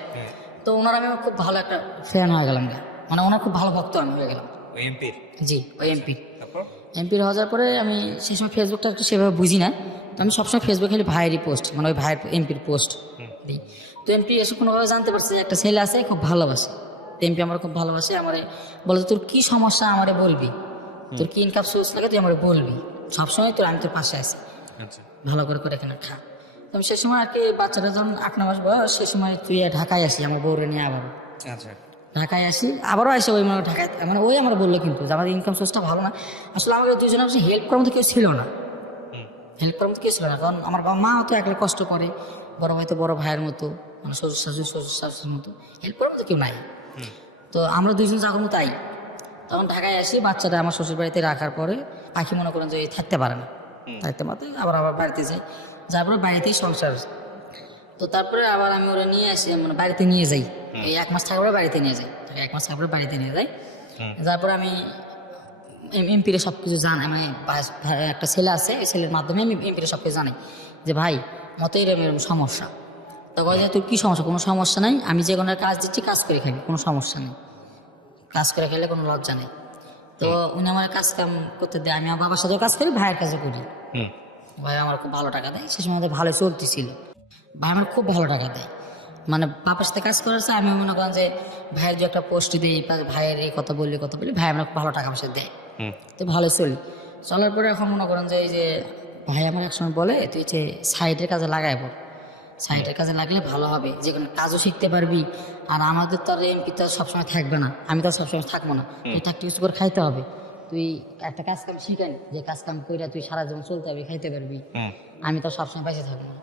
তো ওনার আমি খুব ভালো একটা ফ্যান হয়ে গেলাম, মানে ওনার খুব ভালো ভক্ত আমি হয়ে গেলাম। এমপির? জি ওই এমপির। তারপর? এমপির হওয়ার পরে আমি সেই সময় ফেসবুকটা একটু সেভাবে বুঝি না, তো আমি সবসময় ফেসবুকে খালি ভাইয়েরই পোস্ট, মানে ওই ভাইয়ের এমপির পোস্ট দিই। তো এমপি এসে কোনোভাবে জানতে পারছে যে একটা ছেলে আছে খুব ভালোবাসে, তো এমপি আমার খুব ভালোবাসে, আমারে বলে তোর কী সমস্যা আমারে বলবি, তোর কি ইনকাম সোর্স লাগে তুই আমারে বলবি, সবসময় তোর আমি তোর পাশে আছি, আচ্ছা। ভালো করে করে এখানে খা। তো আমি সেই সময় আর কি বাচ্চাটা যখন 8-9 মাস বয়স, সেই সময় তুই ঢাকায় আসি আমার বউরে নিয়ে, আবার আচ্ছা। ঢাকায় আসি, আবারও আসে ওই মানে ঢাকায়, মানে ওই আমার বললো কিন্তু যে আমাদের ইনকাম সোর্সটা ভালো না, আসলে আমাকে দুজনে হেল্প করার মতো কেউ ছিল না, হেল্প করার মতো কেউ ছিল না, কারণ আমার বাবা মা তো একলা কষ্ট করে, বড় ভাই তো বড় ভাইয়ের মতো, মানে শ্বশুর শাশুড়ির মতো হেল্প করার মতো কেউ নাই। তো আমরা দুজন যখন তাই তখন ঢাকায় আসি, বাচ্চাটা আমার শ্বশুর বাড়িতে রাখার পরে পাখি মনে করেন যে থাকতে পারে না, থাকতে পারতে আবার বাড়িতে যাই, যার পরে বাড়িতেই সংসার। তো তারপরে আবার আমি ওরা নিয়ে আসি, মানে বাড়িতে নিয়ে যাই, এই 1 মাস থাকার পরে বাড়িতে নিয়ে যাই, 1 মাস থাকার পরে বাড়িতে নিয়ে যাই। তারপরে আমি এমপিরে সব কিছু জানাই, আমি একটা ছেলে আছে, এই ছেলের মাধ্যমে আমি এমপিরে সব কিছু জানাই যে ভাই মতো এরকম সমস্যা। তো বলে যে তোর কী সমস্যা? কোনো সমস্যা নাই, আমি যে কোনো কাজ দিচ্ছি কাজ করে খাবি, কোনো সমস্যা নেই, কাজ করে খেলে কোনো লজ্জা নেই। তো উনি আমার কাজ কাম করতে দেয়, আমি আমার বাবার সাথেও কাজ করি, ভাইয়ের কাজও করি, ভাই আমার খুব ভালো টাকা দেয়, সে সময় আমাদের ভালো চলতেছিল, ভাই আমার খুব ভালো টাকা দেয়, মানে বাবার সাথে কাজ করার চাই, আমি মনে করেন যে ভাইয়ের যে একটা পোস্ট দিই, ভাইয়ের এই কথা বলি ভাই আমার খুব ভালো টাকা পয়সা দেয়, তো ভালো চলি। চলার পরে এখন মনে করেন যে এই যে ভাই আমার একসময় বলে তুই যে সাইডের কাজে লাগাই পড়, সাইডের কাজে লাগলে ভালো হবে, যে কোনো কাজও শিখতে পারবি। আর আমাদের তো আর এমপি তো আর সবসময় থাকবে না, আমি তো আর সবসময় থাকবো না, তুই থাকতে কিছু করে খাইতে হবে। তুই একটা কাজ কাম শিখাই, যে কাজ কাম করে তুই সারা জীবন চলতে হবে, খাইতে পারবি। আমি তো সবসময় বেঁচে থাকবো না,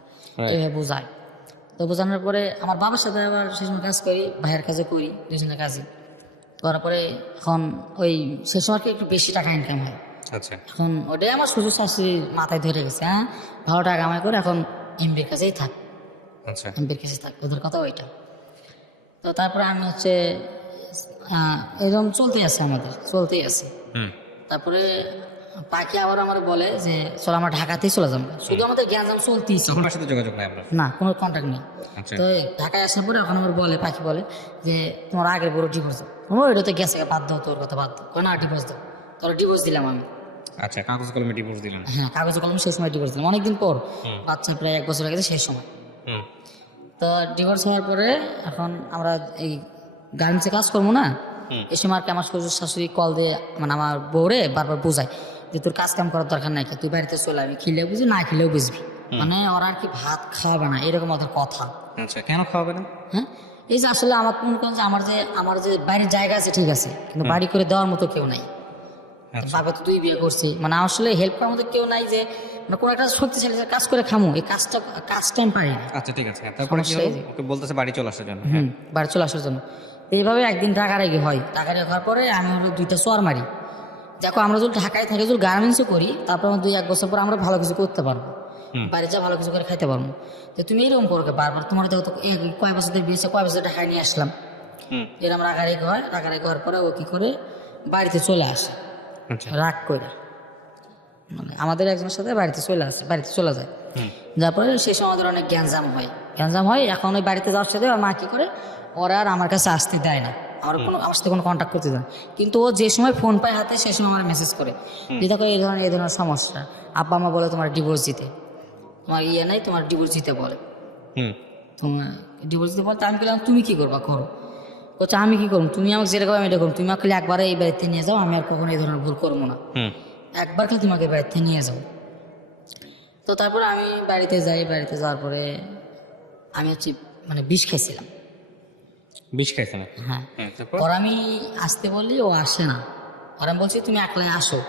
এইভাবে বোঝাই। তো বোঝানোর পরে আমার বাবার সাথে আবার সে সময় কাজ করি, ভাইয়ের কাজে করি, দুজনের কাজে করার পরে এখন ওই সে সময় কি একটু বেশি টাকা ইনকাম হয়। আচ্ছা এখন ওটাই আমার শ্বশুর শাশুড়ির মাথায় ধরে গেছে, হ্যাঁ ভালো টাকা কামাই করে এখন এমপির কাছেই থাক, আচ্ছা এমপির কাছে থাক, ওদের কথা ওইটা। তো তারপরে আমি হচ্ছে এরকম চলতেই আছে, আমাদের চলতেই আছে। তারপরে পাখি আবার আমার বলে যে চল আমরা ঢাকাতেই চলে যাবো, শুধু আমাদের জ্ঞানজাম চলতেই তখন তার সাথে যোগাযোগ নাই আপনার? না, কোনো কন্ট্যাক্ট নেই। আচ্ছা। তো ঢাকায় আসার পরে এখন আমার বলে, পাখি বলে যে তোমার আগের বড় ডিভোর্স দাও। আমার এটা তো গেছে, বাদ দাও, তোর কথা বাদ দাও, না ডিভোর্স দাও। তোর ডিভোর্স দিলাম আমি। আচ্ছা, কাগজ কলমে ডিভোর্স দিলেন? হ্যাঁ, কাগজে কলমে সেই সময় ডিভোর্স দিলাম, অনেকদিন পর, বাচ্চা প্রায় 1 বছর হয়ে গেছে সেই সময়। তো ডিভোর্স হওয়ার পরে এখন আমরা এই গার্মেন্টসে কাজ করবো না, এই সময় আর কি আমার শ্বশুর শাশুড়ি কল দিয়ে মানে আমার বউরে বারবার বোঝায় যে তোর কাজ কাম করার দরকার নাই, তুই বাড়িতে চলে আবি, খেলেও বুঝবি না খেলেও বুঝবি। মানে ওরা আর কি ভাত খাওয়াবে না, এরকম ওদের কথা। আচ্ছা, কেন খাওয়াবে না? হ্যাঁ, এই যে আসলে আমার মনে করেন যে আমার যে বাইরের জায়গা আছে ঠিক আছে, কিন্তু বাড়ি করে দেওয়ার মতো কেউ নাই। বাবা তো 2 বিয়ে করছি, মানে আসলে হেল্প করার মতো কেউ নাই, যে মানে কোনো একটা শক্তিশালী কাজ করে খামু, এই কাজটা আমি পারি না। আচ্ছা ঠিক আছে, তারপরে কি হলো? ওকে বলতেছে বাড়ি চলে আসার জন্য। বাড়ি চলে আসার জন্য। এইভাবে একদিন রাগারাগি হয়, রাগারাগি হওয়ার পরে আমি হলো 2টা চর মারি। দেখো আমরা যদি ঢাকায় থাকি, যদি গার্মেন্টসও করি, তারপর 2-1 বছর পর আমরা ভালো কিছু করতে পারবো, বাড়ি যা ভালো কিছু করে খাইতে পারবো। তো তুমি এরকম করো বারবার, তোমার দেখো তো কয় বছর ধরে বিয়েছে, কয় বছর ঢাকায় নিয়ে আসলাম, এরকম রাগারাগি হয়। রাগারাগি হওয়ার পরে ও কি করে বাড়িতে চলে আসে, রাগ করে, মানে আমাদের একজনের সাথে বাড়িতে চলে আসে, বাড়িতে চলে যায়। তারপরে সেই সময় আমাদের অনেক গ্যাঞ্জাম হয়। এখন ওই বাড়িতে যাওয়ার সাথে আমার মা কি করে, ওরা আর আমার কাছে আসতে দেয় না, আমার সাথে কোনো কন্ট্যাক্ট করতে দেয় না। কিন্তু ও যে সময় ফোন পায় হাতে, সেই সময় আমার মেসেজ করে যে দেখো এই ধরনের সমস্যা, আব্বা মা বলে তোমার ডিভোর্স দিতে, তোমার নাই, তোমার ডিভোর্স দিতে বলে, তোমার ডিভোর্স দিতে বলে। আমি বললাম তুমি কি করবা করো, বলছে আমি কি করবো, তুমি আমাকে যেটা করবো আমি এটা করবো, তুমি আমাকে একবারে এই বাড়িতে নিয়ে যাও, আমি আর কখনো এই ধরনের ভুল করবো না, একবার খালি তোমাকে বাড়িতে নিয়ে যাও। তো তারপরে আমি বাড়িতে যাই, বাড়িতে যাওয়ার পরে আমি হচ্ছে মানে বিষ খাইছিলাম। বিষ খাইছে না? হ্যাঁ, ওর আমি আসতে বললি ও আসে না, আর আমি বলছি তুমি একলাই আসো,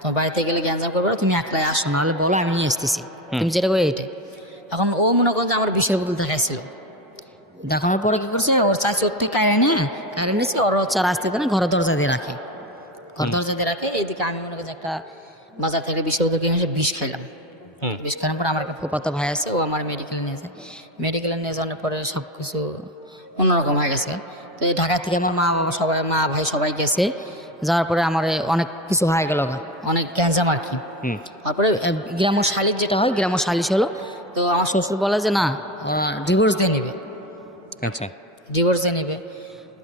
তোমার বাড়িতে গেলে গ্যাঞ্জাম করবে না, তুমি একলাই আসো, নাহলে বলো আমি নিয়ে আসতেছি, তুমি যেটা করে এইটাই। এখন ও মনে করো যে আমার বিষের বোতল দেখাইছিল, দেখানোর পরে কি করছে, ওর চাচি ওর থেকে কায়রা নিয়েছে, ওর হচ্ছে আসতে দেয় না, ঘরের দরজা দিয়ে রাখে, এইদিকে আমি মনে করি যে একটা বাজার থেকে বিষের বোতল কিনে এসে বিষ খাইলাম। বিষ খাওয়ার পর আমার একটা ফুফাতো ভাই আছে, ও আমার মেডিকেলে নিয়ে যায়, মেডিকেলে নিয়ে যাওয়ার পরে সব কিছু অন্যরকম হয়ে গেছে। তো এই ঢাকা থেকে আমার মা বাবা সবাই, মা ভাই সবাই গেছে, যাওয়ার পরে আমার অনেক কিছু হয়ে গেল, অনেক গ্যাঞ্জাম আর কি। তারপরে গ্রাম্য শালিশ যেটা হয়, গ্রাম্য শালিশ হলো, তো আমার শ্বশুর বলে যে না ডিভোর্স দিয়ে নেবে। আচ্ছা, ডিভোর্স দিয়ে নেবে।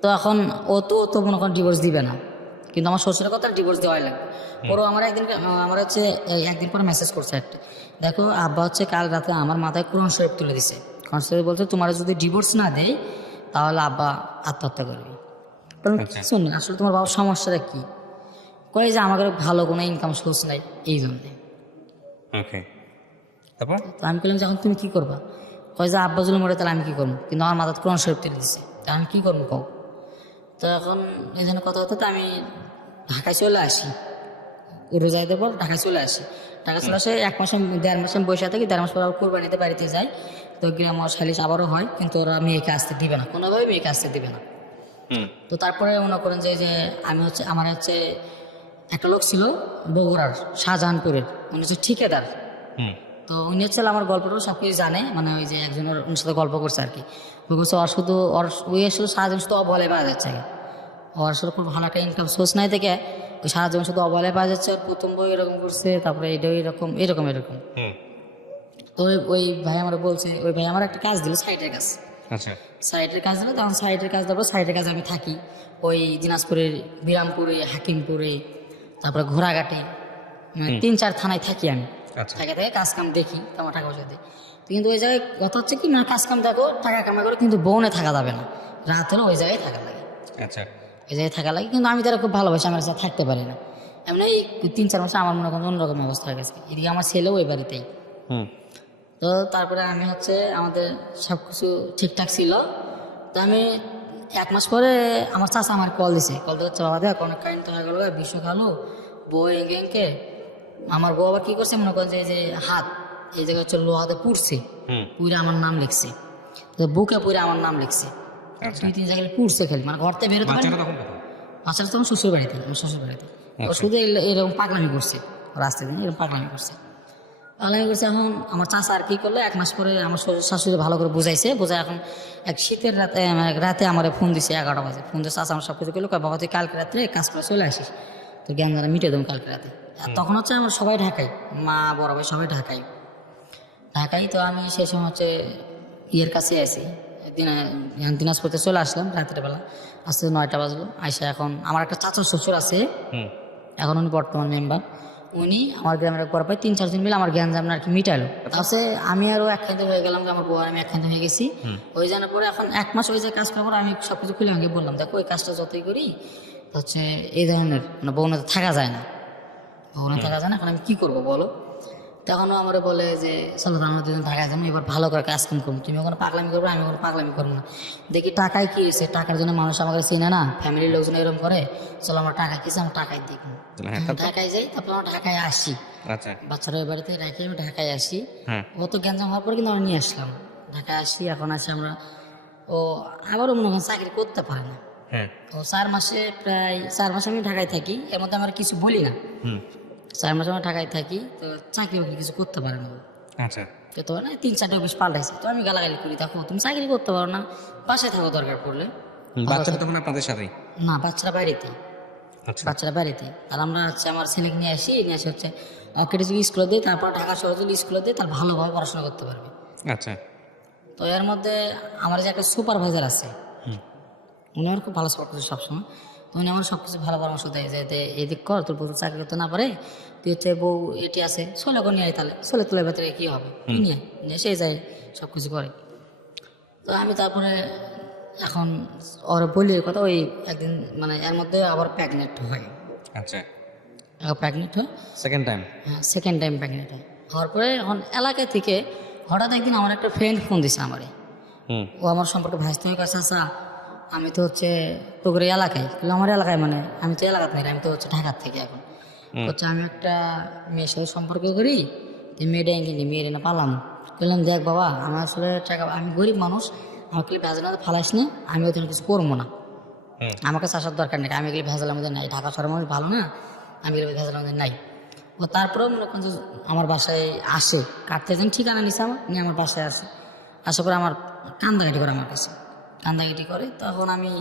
তো এখন ও তো মনে করেন ডিভোর্স দিবে না, কিন্তু আমার শ্বশুরের কথা ডিভোর্স দেওয়াই লাগবে। পরে আমার হচ্ছে একদিন পরে মেসেজ করছে একটা, দেখো আব্বা হচ্ছে কাল রাতে আমার মাথায় কোরআন শরীফ তুলে দিছে, কোরআন শরীফ বলছে তোমার যদি ডিভোর্স না দেয় তাহলে আব্বা আত্মহত্যা করবে। কারণ কিছু না, আসলে তোমার বাবার সমস্যাটা কি, কয়ে যে আমাদের ভালো কোনো ইনকাম সোর্স নাই, এই জন্যে। তারপর তো আমি বললাম যে এখন তুমি কী করবা, কয়ে যে আব্বা যদি মরে তাহলে আমি কী করবো, কিন্তু আমার মাথায় কোরআন শরীফ তুলে দিছে, তা আমি কী করবো কও। তো এখন এই জন্য কথা হতো, তো আমি ঢাকায় চলে আসি, রোজাইদের পর ঢাকায় চলে আসি। ঢাকায় চলে আসে 1 মাস 1.5 মাস আমি বসে থাকি, 1.5 মাস পর আবার কোরবানিতে বাড়িতে যাই। তো গ্রাম সালিশ আবারও হয়, কিন্তু ওরা মেয়েকে আসতে দিবে না, কোনোভাবে মেয়েকে আসতে দিবে না। তো তারপরে মনে করেন যে আমার হচ্ছে একটা লোক ছিল বগুড়ার শাহজাহানপুরের, উনি হচ্ছে ঠিকাদার। তো উনি হচ্ছে আমার গল্পটাও সব কিছু জানে, মানে ওই যে একজন ওর সাথে গল্প করছে আর কি, বলছে ওই শুধু সারাদিন শুধু অবহেলায় পাওয়া যাচ্ছে, ওর শুধু খুব ভালো একটা ইনকাম সোর্স নাই থেকে ওই সারাদিন শুধু অবহেলায় পাওয়া যাচ্ছে। প্রথম বই এরকম করছে, তারপরে এটাও এরকম। তো ওই ভাই আমার বলছে, ওই ভাই আমার একটা কাজ দিল, সাইটের কাজ। আচ্ছা, সাইটের কাজ দিল, তখন সাইটের কাজ দেবো, সাইটের কাজে আমি থাকি ওই দিনাজপুরের বিরামপুরে, হাকিমপুরে, তারপরে ঘোড়াঘাটে, মানে 3-4 থানায় থাকি আমি। থেকে কাজ কাম দেখি, তোমার টাকা পয়সা দিই। কিন্তু ওই জায়গায় কথা হচ্ছে কি, না কাজ কাম দেখো, টাকা কামাই করে, কিন্তু বউনে থাকা যাবে না, রাত হলে ওই জায়গায় থাকা লাগে। আচ্ছা, ওই জায়গায় থাকা লাগে, কিন্তু আমি তারা খুব ভালোবাসি, আমার সাথে থাকতে পারি না। এমনি এই 3-4 মাসে আমার মনে করেন অন্যরকম অবস্থা হয়ে গেছে। এদিকে আমার ছেলেও ওই বাড়িতেই। হুম। তো তারপরে আমি হচ্ছে আমাদের সব কিছু ঠিকঠাক ছিল। তো আমি 1 মাস পরে আমার চাচা আমার কল দিছে, কল দিয়ে হচ্ছে বাবা দেখ অনেক কারেন্ট হয়ে গেল, বিশ্ব খালো বউ এঁকে আমার বউ আবার কী করছে মনে করেন যে এই যে হাত এই জায়গায় হচ্ছে লোহাতে পুড়ছে, পুরে আমার নাম লিখছে, তো বুকে পুরে আমার নাম লিখছে। 2-3 জায়গায় পুড়ছে খালি, মানে ঘর থেকে বেরোতে পারি। বাচ্চাটা তখন কোথায়? বাচ্চাটা তখন শ্বশুর বাড়িতে, আমার শ্বশুর বাড়িতে। ও শুধু এরকম পাগলামি করছে, রাস্তায় দিন এরকম পাগলামি করছে। এখন আমার চাচা আর কি করলো, 1 মাস পরে আমার শ্বশুর শাশুড়ি ভালো করে বুঝাইছে, বোঝায় এখন এক শীতের রাতে মানে রাতে আমার ফোন দিছে 11টা বাজে। ফোন দিয়ে চাচা আমার সব কিছু করলো, বাবা তুই কালকে রাত্রে কাজ করে চলে আসিস, তো জ্ঞান জানা মিটে দেবো কালকে রাতে। আর তখন হচ্ছে আমার সবাই ঢাকায়, মা বড় ভাই সবাই ঢাকায়। তো আমি সেই সময় হচ্ছে ইয়ের কাছে আসি, দিনাজপুরতে চলে আসলাম রাত্রেবেলা, আসতে 9টা বাজলো। আইসা এখন আমার একটা চাচার শ্বশুর আছে, এখন উনি বর্তমান মেম্বার, উনি আমার গ্রামের পর প্রায় 3-4 দিন মিলে আমার জ্ঞান জামনা আর কি মিটালো। তাতে আমি আরও একখান্ত হয়ে গেলাম, আমার বউ আর আমি একখান্ত হয়ে গেছি। ওই জানার পরে এখন 1 মাস ওই যে কাজ করার পর আমি সব কিছু খুলে আমাকে বললাম, দেখো ওই কাজটা যতই করি হচ্ছে এই ধরনের মানে বউনা থাকা যায় না, বউনা থাকা যায় না, এখন আমি কী করবো বলো। তখনও আমার বলে যে চলো আমরা দুজন ঢাকায় যাবো, এবার ভালো করে কাজ কাম করবো, তুমি ওখানে পাগলামি করবো, আমি ওখানে পাগলামি করবো না। দেখি টাকায় কী হয়েছে, টাকার জন্য মানুষ আমাকে চিনে না, ফ্যামিলির লোকজন এরকম করে, চলো আমরা টাকা কিসে আমরা টাকায় দেখবো। ঢাকায় যাই, তারপর আমরা ঢাকায় আসি, আচ্ছা। বাচ্চারা ওই বাড়িতে রেখে আমি ঢাকায় আসি। ও তো গ্যাঞ্জাম হওয়ার পর কিন্তু আমরা নিয়ে আসলাম ঢাকায় আসি। এখন আসি আমরা, ও আবারও মনে করেন চাকরি করতে পারে না। ও 4 মাসে প্রায় 4 মাস আমি ঢাকায় থাকি, এর মধ্যে আমরা কিছু বলি না। 4 মাস আমরা ঢাকায় থাকি, তো চাকরি বাকরি কিছু করতে পারে না। আচ্ছা। তো না 3-4টে অফিস পাল্টাইছে, তো আমি গালাগালি করি, দেখো তুমি চাকরি করতে পারো না, বাসায় থাকো দরকার পড়লে। বাচ্চাটা তখন আপনাদের সাথেই? না, বাচ্চারা বাড়িতে, বাচ্চারা বাড়িতে। আর আমরা হচ্ছে আমার ছেলেকে নিয়ে আসি হচ্ছে ওকে স্কুলে দিই, তারপর ঢাকা শহরে যদি স্কুলে দিই তার ভালোভাবে পড়াশোনা করতে পারবে। আচ্ছা। তো এর মধ্যে আমার যে একটা সুপারভাইজার আছে, উনি আমার খুব ভালো সাপোর্ট করছে সবসময়। তো উনি আমার সব কিছু ভালো পরামর্শ দেয় যে এদিক কর, তোর বউ চাকরি করতে না পারে, তুই হচ্ছে বউ এটি আছে ছোলে করে নিয়ে আয়, তাহলে ছোলে তোলের ভেতরে কী হবে, নিয়ে সে যায় সব কিছু করে। তো আমি তারপরে এখন ওর বলি কথা, ওই একদিন মানে এর মধ্যে আবার প্রেগনেন্ট হয়। আচ্ছা। প্রেগনেন্ট হয় সেকেন্ড টাইম? হ্যাঁ, সেকেন্ড টাইম প্রেগনেন্ট হয়। হওয়ার পরে এখন এলাকা থেকে হঠাৎ একদিন আমার একটা ফ্রেন্ড ফোন দিছে আমারে। ও আমার সম্পর্কে ভাইস্ত হয়ে কাছে আসা, আমি তো হচ্ছে তোর এলাকায়, আমার এলাকায় মানে আমি তো এলাকাতে নেই, আমি তো হচ্ছে ঢাকার থেকে। এখন হচ্ছে আমি একটা মেয়ের সাথে সম্পর্ক করি, মেয়েটা কিনছি, মেয়ের না পালাম। বললাম দেখ বাবা, আমার আসলে টাকা, আমি গরিব মানুষ, আমাকে ভেজাল ভেজাল না, আমি ওখানে কিছু করবো না, আমার কাছে আসার দরকার নেই, আমি এগুলি ভেজালের মধ্যে নাই, ঢাকা শহরের মানুষ ভালো না, আমি এগুলো ভেজালের মধ্যে নাই। ও তারপরেও মনে করেন যে আমার বাসায় আসে, কাটতে যান ঠিকানা নিছে আমার নিয়ে আমার বাসায় আসে, আসার পরে আমার কান্দাকাটি করে আমার কাছে, কান্দাকাটি করে। তখন আমি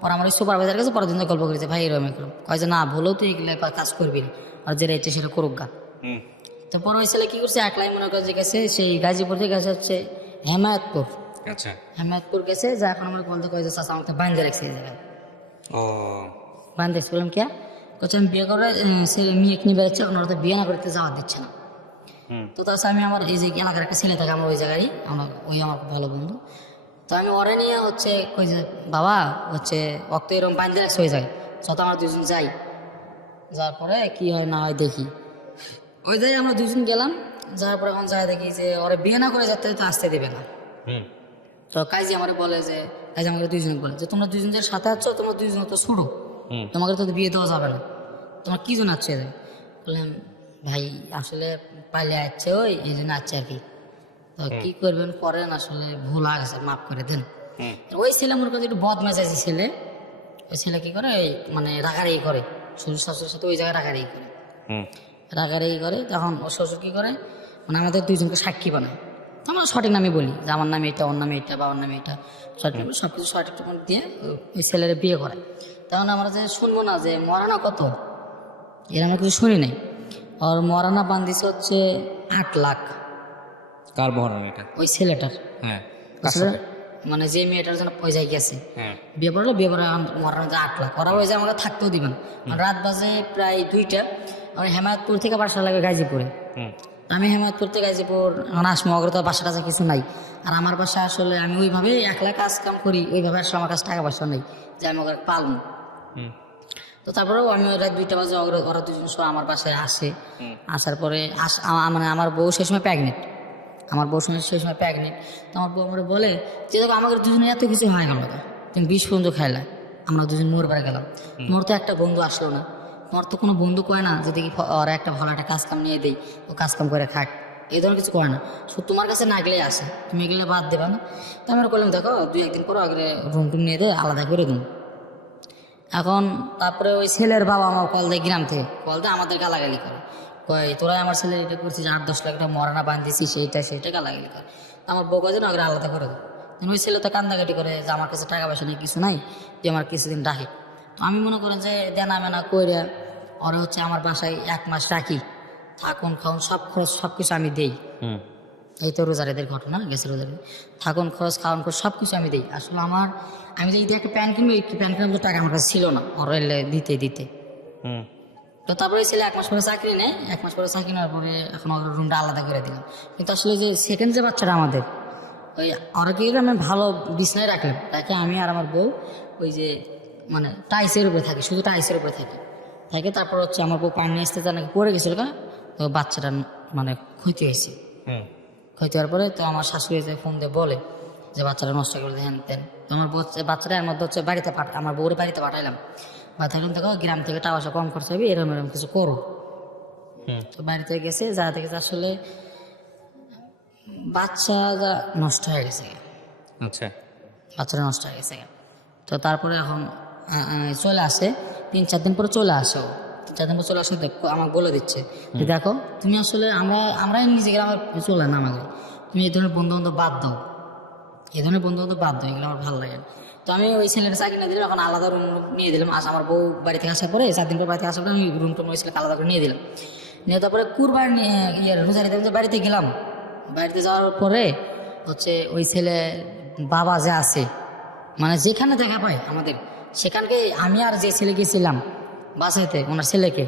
পরে আমার ওই সুপারভাইজার কাছে পরের দিন গল্প করেছি, ভাই এরকম এরকম, কয় যে না ভুলেও তুই এগুলো কাজ করবি না, আর যেটা ইচ্ছে সেটা করুক গা। তো পরে ওই ছেলে কী করছে, একলাই মনে করে যে গেছে সেই গাজীপুর থেকে গেছে হচ্ছে হেমায়তপুর। আচ্ছা। হেমায়তপুর গেছে, যা এখন আমার বলতে কয়ে যে চাচা আমাকে বান্ধে রাখছে এই জায়গায়। ও বান্ধে রাখছে, বললাম কে, বলছে আমি বিয়ে করে সে মেয়ে নিয়ে বেড়াচ্ছে, এখন ওরা তো বিয়ে না করতে যাওয়া দিচ্ছে না। তো তাছাড়া আমি আমার এই যে এলাকার একটা ছেলে থাকে আমার ওই জায়গায়, আমার ওই আমার ভালো বন্ধু, তো আমি ওরে নিয়ে হচ্ছে কই যে বাবা হচ্ছে অক্ত এরকম বান্ধে রাখছে ওই জায়গায়, যত আমরা দুজন যাই, যাওয়ার পরে কি হয় না হয় দেখি, ওই জায়গায় আমরা দুজন গেলাম, যাওয়ার পরে এখন যাই দেখি যে ওরা বিয়ে না করে যেতে তো আসতে দেবে না। তো কাজী আমার বলে যে, কাজী আমাকে দুইজন বলে যে তোমরা দুইজন যে সাথে আছো, তোমরা দুইজন তো ছোটো, তোমাকে তো বিয়ে দেওয়া যাবে না, তোমার কি জন্য আছে? বললাম ভাই আসলে পাইলে আসছে ওই এই জন্য আছে আর কি, তো কি করবেন করেন, আসলে ভুল হয়ে গেছে মাফ করে দেন। ওই ছেলে মনে করছে একটু বদমেজাজি ছেলে, ওই ছেলে কি করে মানে রাগারাগি করে, শ্বশুর শাশুড়ির সাথে ওই জায়গায় রাগারাগি করে, রাগারাগি করে। তখন ওর শ্বশুর কী করে মানে আমাদের দুইজনকে সাক্ষী বানায়, আমরা সঠিক নামে বলি যে আমার নামে এটা, ওর নামে এটা, বা ওর নামে এটা, সঠিক সব কিছু সঠিক দিয়ে ওই ছেলের বিয়ে করায়। তখন আমরা যে শুনবো না যে মরানা কত, এর আমরা কিছু শুনি নাই। ওর মরানা বান্ধিছে হচ্ছে 8 লাখ। কার বহরান এটা? ওই ছেলেটার। হ্যাঁ, মানে যে মেয়েটার জন্য পয়সা গেছে বিয়ে পড়লো, বিয়ে পড়ে মরানা 8 লাখ। ওরা ওই যে আমাকে থাকতেও দিবেন। রাত বাজে প্রায় 2টা, আমি হেমায়তপুর থেকে বাসা লাগে গাজীপুরে। আমি হেমায়তপুর থেকে গাজীপুর আসবো, অগ্রত বাসা টাসা কিছু নাই। আর আমার বাসা আসলে আমি ওইভাবে একলা কাজ কাম করি, ওইভাবে আসলে আমার কাছে টাকা পয়সা নেই যে আমি ওকে পালবো। তো তারপরেও আমি রাত 2টা বাজে ওরা দুজন সব আমার বাসায় আসে। আসার পরে মানে আমার বউ সেই সময় প্রেগনেন্ট, আমার বউ সেই সময় প্রেগনেন্ট। তো আমার বউ আমার বলে যে দেখো আমাদের দুজনের এত কিছু হয়ে গেল, তুমি 20 পর্যন্ত খাইলা, আমরা দুজন মোর বেড়ে গেলাম, তোমার তো একটা বন্ধু আসলো না, তোমার তো কোনো বন্ধু কয় না যে দেখি ওরা একটা ভালো একটা কাজ কাম নিয়ে দেই, ও কাজ কাম করে খাক, এই ধরনের কিছু করে না, শুধু তোমার কাছে না গেলেই আসে, তুমি এগুলো বাদ দেবে না। তো আমরা করলাম দেখো 2-1 দিন পর আগে রুম টুম নিয়ে দেয়, আলাদা করে দিন। এখন তারপরে ওই ছেলের বাবা আমার কল দেয়, গ্রাম থেকে কল দেয়, আমাদের গালাগালি করে, কয় তোরাই আমার ছেলে এটা করছিস, 8-10 লাখ টাকা মরানা বাঁধিয়েছিস, সেইটা গালাগালি করে। আমার বউ কাজে না আগে আলাদা করে দেয়। ওই ছেলে তো কান্দাকাটি করে যে আমার কাছে টাকা পয়সা নেই, কিছু নাই, যে আমার কিছুদিন রাখি। তো আমি মনে করেন যে দেনা মেনা করে ওরা হচ্ছে আমার বাসায় 1 মাস রাখি, থাকুন খাউন সব খরচ সব কিছু আমি দেই। এই তো রোজারেদের ঘটনা গেছে, রোজারে থাকুন খরচ খাওয়ান খরচ সব কিছু আমি দিই। আসলে আমি যে ঈদে একটা প্যান্ট কিনবো, একটু প্যান্ট কিনবো, টাকা আমার কাছে ছিল না, ওরা দিতে। তো তারপরে ছেলে 1 মাস পরে চাকরি নেয়, 1 মাস পরে চাকরি নেওয়ার পরে এখন ওর রুমটা আলাদা করে দিলাম। কিন্তু আসলে যে সেকেন্ড যে বাচ্চাটা আমাদের, ওই ওরা কি আমি ভালো বিছনায় রাখলাম, তাকে আমি আর আমার বউ ওই যে মানে টাইসের উপরে থাকি, শুধু টাইসের উপরে থাকে। তারপর হচ্ছে আমার বউ পানি নিয়ে আসতে নাকি পড়ে গেছিল, তো বাচ্চাটা মানে ক্ষতি হয়েছে। ক্ষতি হওয়ার পরে তো আমার শাশুড়ি যে ফোন দিয়ে বলে যে বাচ্চাটা নষ্ট করে দেন তেন। তো আমার বাচ্চাটা এর মধ্যে হচ্ছে বাড়িতে আমার বউরে বাড়িতে পাঠাইলাম, পাঠাইলাম দেখো গ্রাম থেকে টাকা পয়সা কম খরচ হবে, এরকম কিছু করো। তো বাড়িতে গেছে, যা দেখেছে আসলে বাচ্চা নষ্ট হয়ে গেছে। আচ্ছা, বাচ্চাটা নষ্ট হয়ে গেছে। তো তারপরে এখন চলে আসে, 3-4 দিন পরে চলে আসো, 3-4 দিন পর চলে আসে, আমাকে বলে দিচ্ছে যে দেখো তুমি আসলে আমরাই নিজে গ্রামে চলে না, আমাকে তুমি এই ধরনের বন্ধু বান্ধব বাদ দাও, এই ধরনের বন্ধু বান্ধব বাদ দাও, এগুলো আমার ভালো লাগে না। তো আমি ওই ছেলেটা চাকরি না দিলাম, এখন আলাদা রুম নিয়ে দিলাম। আমার বউ বাড়ি থেকে আসার পরে 4 দিন পর বাড়ি থেকে আসার পরে আমি রুমটা ওই ছেলেকে আলাদা করে নিয়ে দিলাম। নিয়ে তারপরে কুরবানি রোজার ঈদের বাড়িতে গেলাম। বাড়িতে যাওয়ার পরে হচ্ছে ওই ছেলে বাবা যে আছে, মানে যেখানে দেখা পায় আমাদের সেখানকে, আমি আর যে ছেলে গেছিলাম বাসাইতে ওনার ছেলেকে,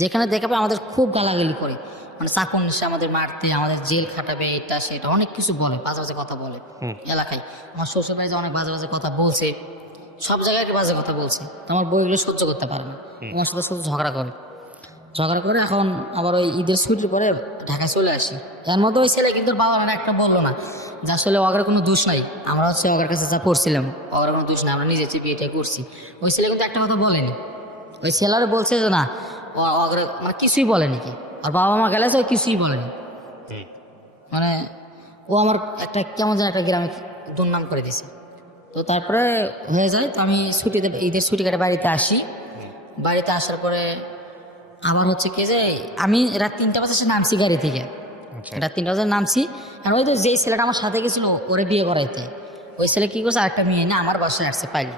যেখানে দেখা পায় আমাদের খুব গালাগালি করে, মানে চাকর নিশে আমাদের মারতে, আমাদের জেল খাটাবে, এটা সেটা অনেক কিছু বলে, বাজে বাজে কথা বলে এলাকায়। আমার শ্বশুর বাড়িতে অনেক বাজে বাজে কথা বলছে, সব জায়গায় বাজে কথা বলছে। তো আমার বউ এগুলো সহ্য করতে পারে না, আমার সাথে শুধু ঝগড়া করে। এখন আবার ওই ঈদের ছুটির পরে ঢাকায় চলে আসি। এর মধ্যে ওই ছেলে কিন্তু বাবা মানে একটা বললো না যে আসলে ওগের কোনো দোষ নাই, আমরা হচ্ছে ওগের কাছে যা পড়ছিলাম, ওগের কোনো দোষ নাই, আমরা নিজে বিয়েটা করছি। ওই ছেলে কিন্তু একটা কথা বলেনি, ওই ছেলেরা বলছে যে না ওগের মানে কিছুই বলেনি, কি আর বাবা মা গেলে ও কিছুই বলেনি, মানে ও আমার একটা কেমন যেন একটা গ্রামে দুর্নাম করে দিছে। তো তারপরে হয়ে যায়, তো আমি ছুটিতে ঈদের ছুটি কাটে বাড়িতে আসি। বাড়িতে আসার পরে আবার হচ্ছে কি যে আমি রাত 3টা বাজে নামছি গাড়ি থেকে, রাত 3টা বাজে নামছি। আর ওই তো যেই ছেলেটা আমার সাথে গেছিল ওরে বিয়ে করাইতে, ওই ছেলে কী করছে আরেকটা মেয়ে না আমার বাসায় আসছে পাইলি।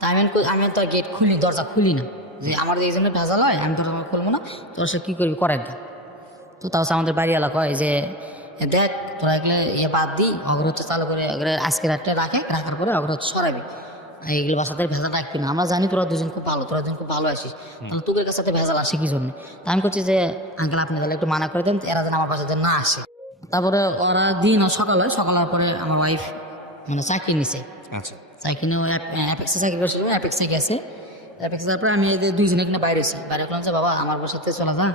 তা আমি তো গেট খুলি, দরজা খুলি না, যে আমার এই জন্য ভেজাল হয়, আমি দরজা খুলবো না, তোর সে কী করবি করার না। তো তাও আমাদের বাড়িওয়ালা কয় যে দেখ তোরা এগুলো বাদ দিই, অগ্র হচ্ছে চালু করে আজকে রাতটা রাখার পরে অগ্র হচ্ছে সরাবি, এইগুলো বাসাতে ভেজাল রাখবি না, আমরা জানি তোরা দুজন খুব ভালো, তোরা দুজন খুব ভালো আসিস, তাহলে তোদের কাছে ভেজাল আসে কি জন্য। তা আমি করছি যে আঙ্কেল আপনি তাহলে একটু মানা করে দেন, এরা যেন আমার বাসাতে না আসে। তারপরে ওরা দিন সকাল হওয়ার পরে আমার ওয়াইফ মানে চাকরি নিছে, আচ্ছা, চাকরি নিয়ে অ্যাপেক্সে চাকরি করছিল, অ্যাপেক্সে গেছে। অ্যাপেক্সে তারপরে আমি এদের দুইজনে কিনা বাইরে হয়েছি, বাইরে করলাম যে বাবা আমার বাসাতে চলে যা,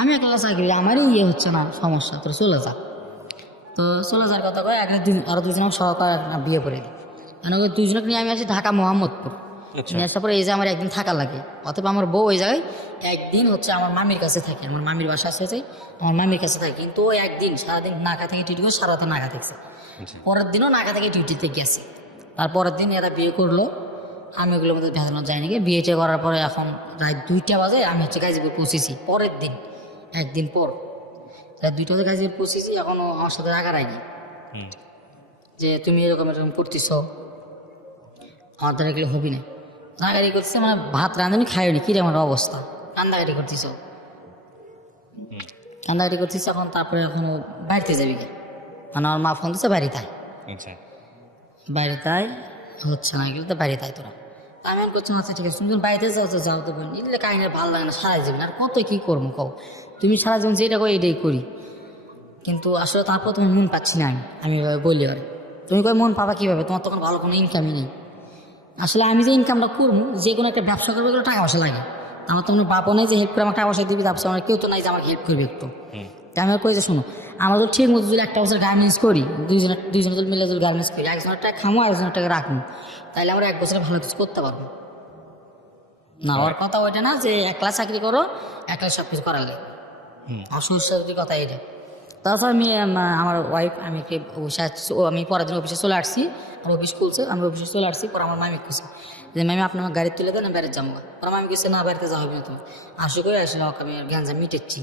আমি একলা চাকরি, আমারই হচ্ছে না সমস্যা, তোর চলে যা। তো চলে যাওয়ার কথা কয় আরো দুজন সহকার বিয়ে করে দিই, মানে ওই দুজনকে নিয়ে আমি আসি ঢাকা মোহাম্মদপুর। নিয়ে আসার পরে এই যে আমার একদিন থাকা লাগে, অথবা আমার বউ ওই জায়গায় একদিন হচ্ছে আমার মামির কাছে থাকে, আমার মামির বাসা আছে, আমার মামির কাছে থাকে। কিন্তু ও একদিন সারাদিন নাকা থেকে ডিউটি করে, সারাদিন নাকা থেকেছে, পরের দিনও নাকা থেকে ডিউটিতে গেছে। তারপরের দিন এরা বিয়ে করলো, আমি ওগুলোর মধ্যে ভেজানো যায়নি। বিয়েটা করার পরে এখন রাত 2টা বাজে আমি হচ্ছে গাজীপুর পৌঁছেছি, পরের দিন একদিন পর রাত 2টা বাজে গাজীপুর পৌঁছেছি। এখনও আমার সাথে রাগারাগি যে তুমি এরকম করতেছ, আমার দ্বারা এগুলো হবি না, রাগারি করতেছে, মানে ভাত রাঁধুনি খাইনি, কিরে আমার অবস্থা, কান্দাকাটি করতেছ। এখন তারপরে এখন বাড়িতে যাবি কে, মানে আমার মা ফোন দিচ্ছে বাড়িতে হচ্ছে না, এগুলো তো বাড়িতে তোরা। আমি আর করছি আচ্ছা ঠিক আছে, তুমি বাড়িতে যাও তো বোন, এগুলো কাহিনী ভালো লাগে না, সারা জীবন আর কত কী করবো কও, তুমি সারা জীবন যেটা কো এটাই করি। কিন্তু আসলে তারপর তুমি মন পাচ্ছি না, আমি বলি আর তুমি কই মন পাবা কীভাবে, তোমার তখন ভালো কোনো ইনকামই নেই। আসলে আমি যে ইনকামটা করবো, যে কোনো একটা ব্যবসা করবো, এগুলো টাকা পয়সা লাগে। আমার তো কোনো বাপও নেই যে হেল্প করে আমার টাকা পয়সা দিবি, ব্যবসা আমার কেউ তো নাই যে আমাকে হেল্প করবে একটু। তাই আমি কই যে শোনো, আমরা তো ঠিক মতো যদি একটা বছর গার্মেন্টস করি, দুইজনে যদি মিলে যদি গার্মেন্টস করি, একজনের টাকা খামো আরেকজনের টাকা রাখবো, তাহলে আমরা এক বছরে ভালো কিছু করতে পারবো না। ওর কথা ওইটা না যে একলা চাকরি করো, একলা সব কিছু করালে। আমার শ্বশুর কথা এটা। তারপর আমি আমার ওয়াইফ, আমি আমি পরের দিন অফিসে চলে আসছি, আমার অফিস খুলছে, আমি অফিসে চলে আসছি। পরে আমার মামি খুঁজছে যে মামি আপনি আমার গাড়ি তুলে দেন, আমি বাড়িতে যাবো। পরে মামি কিছু না, বাড়িতে যাওয়া হবে না তুমি, আসো করে আসলে আমি গ্যাঞ্জাম মিটেছি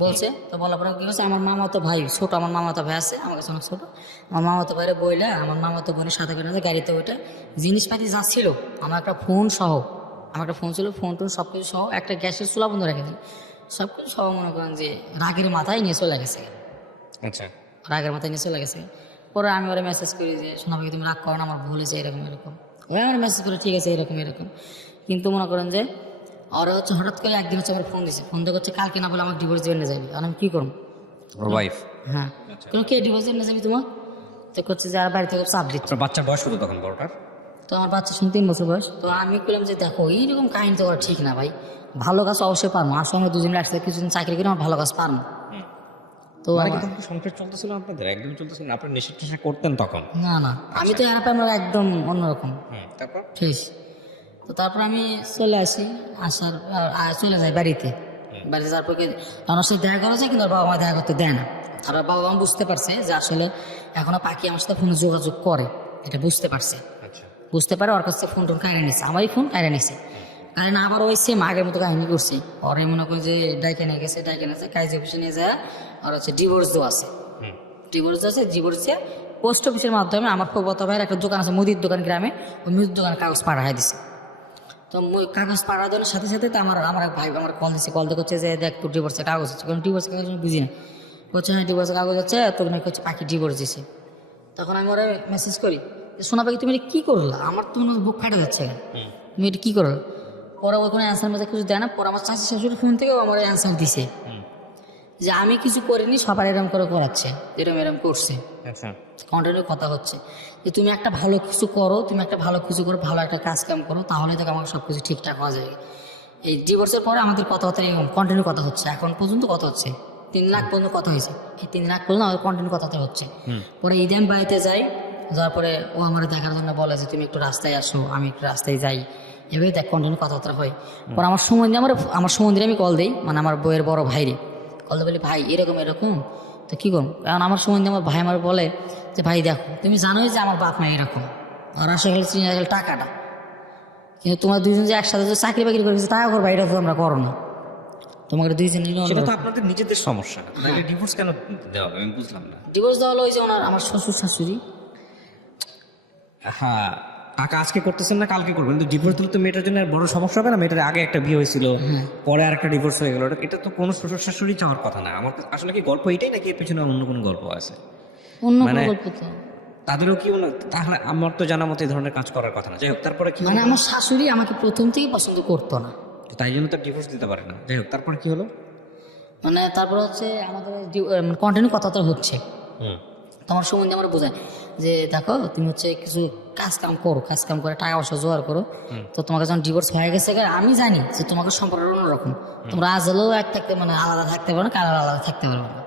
বলছে। তো বলার পরে কি বলছে, আমার মামাতো ভাই ছোট, আমার মামাতো ভাই আছে আমার কাছে অনেক ছোটো, আমার মামাতো ভাইরে বইলে আমার মামাতো বোনের সাথে করে গাড়িতে ওইটা জিনিসপাতি যা ছিল, আমার একটা ফোন সহ, আমার একটা ফোন ছিল, ফোন টোন সব কিছু সহ, একটা গ্যাসের চুলা বন্ধ রেখেছি, সব কিছু সহ মনে করেন যে রাগের মাথায় নিয়ে চলে গেছে। আচ্ছা, রাগের মাথায় নিয়ে চলে গেছে। পরে আমি ওরা মেসেজ করি যে শোনা ভাই তুমি রাগ করো না, আমার ভুল হয়েছে এরকম এরকম। ওরা আমার মেসেজ করে ঠিক আছে এরকম এরকম। কিন্তু মনে করেন যে ওরা হচ্ছে হঠাৎ করে একদিন হচ্ছে আমার ফোন দিছে, ফোন দিয়ে করছে কালকে না বলে আমার ডিভোর্স দিয়ে নিয়ে যাবি। আর আমি কী করবো? ওর ওয়াইফ? হ্যাঁ। কোনো কে ডিভোর্স দিয়ে নিয়ে যাবি তোমার? তো করছে যে আর বাড়ি থেকে চাপ দিচ্ছে। আপনার বাচ্চার বয়স কত তখন বড়টার? তো আমার বাচ্চা 3 বছর বয়স। তো আমি বললাম যে দেখো এইরকম কাহিনী তো করা ঠিক না ভাই, ভালো কাজ অবশ্যই পারবো, আর সঙ্গে দুজনে একসাথে কিছুদিন চাকরি করে আমার ভালো কাজ পারবো। তো মানে কি তখন সংসার চলতেছিল আপনাদের? একদম চলতেছিল না? আপনার নেশা টেশা করতেন তখন? না না, আমি তো এর আমরা একদম অন্যরকম। তারপর? ঠিক। তো তারপর আমি চলে আসি, চলে যাই বাড়িতে। বাড়িতে যাওয়ার পরে আমার সাথে দেখা করা যায়, কিন্তু ওর বাবা মা দেখা করতে দেয় না। আর ওর বাবা মা বুঝতে পারছে যে আসলে এখনো পাখি আমার সাথে ফোনে যোগাযোগ করে, এটা বুঝতে পারছে। আচ্ছা, বুঝতে পারে ওর কাছে ফোন টোন কাহিনী নিচ্ছে, আমারই ফোন কাহিনী নিচ্ছে। কারণ আবার ওই সেম আগের মতো কাহিনী করছে, ওরে মনে করি যে ডাইকে নিয়ে গেছে, ডাইকে নিয়েছে কাজ অফিসে নিয়ে যায়, আর হচ্ছে ডিভোর্স দেওয়া আছে, ডিভোর্স আছে। ডিভোর্সে পোস্ট অফিসের মাধ্যমে আমার প্রবত ভাইয়ের একটা দোকান আছে, মুদির দোকান গ্রামে, ওই মুদির দোকানে কাগজ পাঠাই দিছে। তো কাগজ পাঠা দেওয়ার সাথে সাথে তো আমার এক ভাই আমার কল দিচ্ছে, কল দিয়ে করছে যে দেখ তোর ডিভোর্সের কাগজ আছে। কারণ ডিভোর্সের কাগজ আমি বুঝি না, বলছে হ্যাঁ ডিভোর্সের কাগজ আছে, তোর নাকি হচ্ছে পাখি ডিভোর্স দিছে। তখন আমি ওরা মেসেজ করি যে শোনা পাখি তুমি এটা কী করলা, আমার তো মনে বুক ফাটে যাচ্ছে, তুমি এটা কী করলা? পরে ওই কোনো অ্যান্সার মধ্যে কিছু দেয় না। পরে আমার চাষি শাশুড়ির ফোন থেকেও আমার অ্যান্সার দিছে যে আমি কিছু করিনি, সবার এরম করে করাচ্ছে, এরম এরম করছে। আচ্ছা, কন্টিনিউ কথা হচ্ছে যে তুমি একটা ভালো কিছু করো, তুমি একটা ভালো কিছু করো, ভালো একটা কাজ কাম করো, তাহলে দেখো আমাকে সব কিছু ঠিকঠাক হওয়া যায়। এই ডিভোর্সের পরে আমাদের কথাবার্তা এরকম কন্টিনিউ কথা হচ্ছে, এখন পর্যন্ত কথা হচ্ছে, 3 লাখ পর্যন্ত কথা হয়েছে। এই 3 লাখ পর্যন্ত আমাদের কন্টিনিউ কথাবার্তা হচ্ছে। পরে ঈদে আমি বাড়িতে যাই, যাওয়ার পরে ও আমার দেখার জন্য বলে যে তুমি একটু রাস্তায় আসো, আমি একটু রাস্তায় যাই, এভাবে দেখ কন্টিনিউ কথাবার্তা হয়। পরে আমার সম্বন্ধে আমার সম্বন্ধে আমি কল দিই, মানে আমার বইয়ের বড় ভাইরে কল দিয়ে বলি ভাই এরকম এরকম, তো কী করুন? কারণ আমার সম্বন্ধে আমার ভাই আমার বলে যে ভাই দেখো তুমি জানোই যে আমার বাপ মা এরকম, আর আসে গেলে চিনে গেলে টাকাটা, কিন্তু তোমরা দুইজন যে একসাথে যে চাকরি বাকরি করেছে টাকা করবা, এটা তো আমরা করো না, তোমাকে দুইজন সেটা তো আপনাদের নিজেদের সমস্যা, তাহলে ডিভোর্স কেন দেওয়া হবে আমি বুঝলাম না। ডিভোর্স দেওয়া হলো ওই যে আমার শ্বশুর শাশুড়ি। হ্যাঁ, টাকা আজকে করতেছেন না কালকে করবেন, কিন্তু ডিভোর্স দিলে তো মেয়েটার জন্য বড় সমস্যা হবে না? মেয়েটার আগে একটা বিয়ে হয়েছিল, পরে আরেকটা ডিভোর্স হয়ে গেল, এটা তো কোনো শ্বশুর শাশুড়ি চাওয়ার কথা না। আমার আসলে কি গল্প এটাই, নাকি এর পেছনে অন্য কোনো গল্প আছে? অন্য মানে কোনো গল্প তো তাদেরও কি তাহলে আমার তো জানা মতো এই ধরনের কাজ করার কথা না। যাই হোক, তারপরে কি মানে আমার শাশুড়ি আমাকে প্রথম থেকে পছন্দ করতো না, তাই জন্য তো ডিভোর্স দিতে পারে না। যাই হোক, তারপরে কি হলো? মানে তারপর হচ্ছে আমাদের কন্টিনিউ কথাটা হচ্ছে, তোমার সম্বন্ধে আমরা বোঝাই যে দেখো তুমি হচ্ছে কিছু কাজ কাম করো, কাজ কাম করে টাকা পয়সা জোগাড় করো, তো তোমাকে যখন ডিভোর্স হয়ে গেছে আমি জানি যে তোমাকে সম্পর্ক অন্যরকম, তোমরা আজ হলেও এক থাকতে মানে আলাদা থাকতে পারো না, কাল আলাদা থাকতে পারবে না,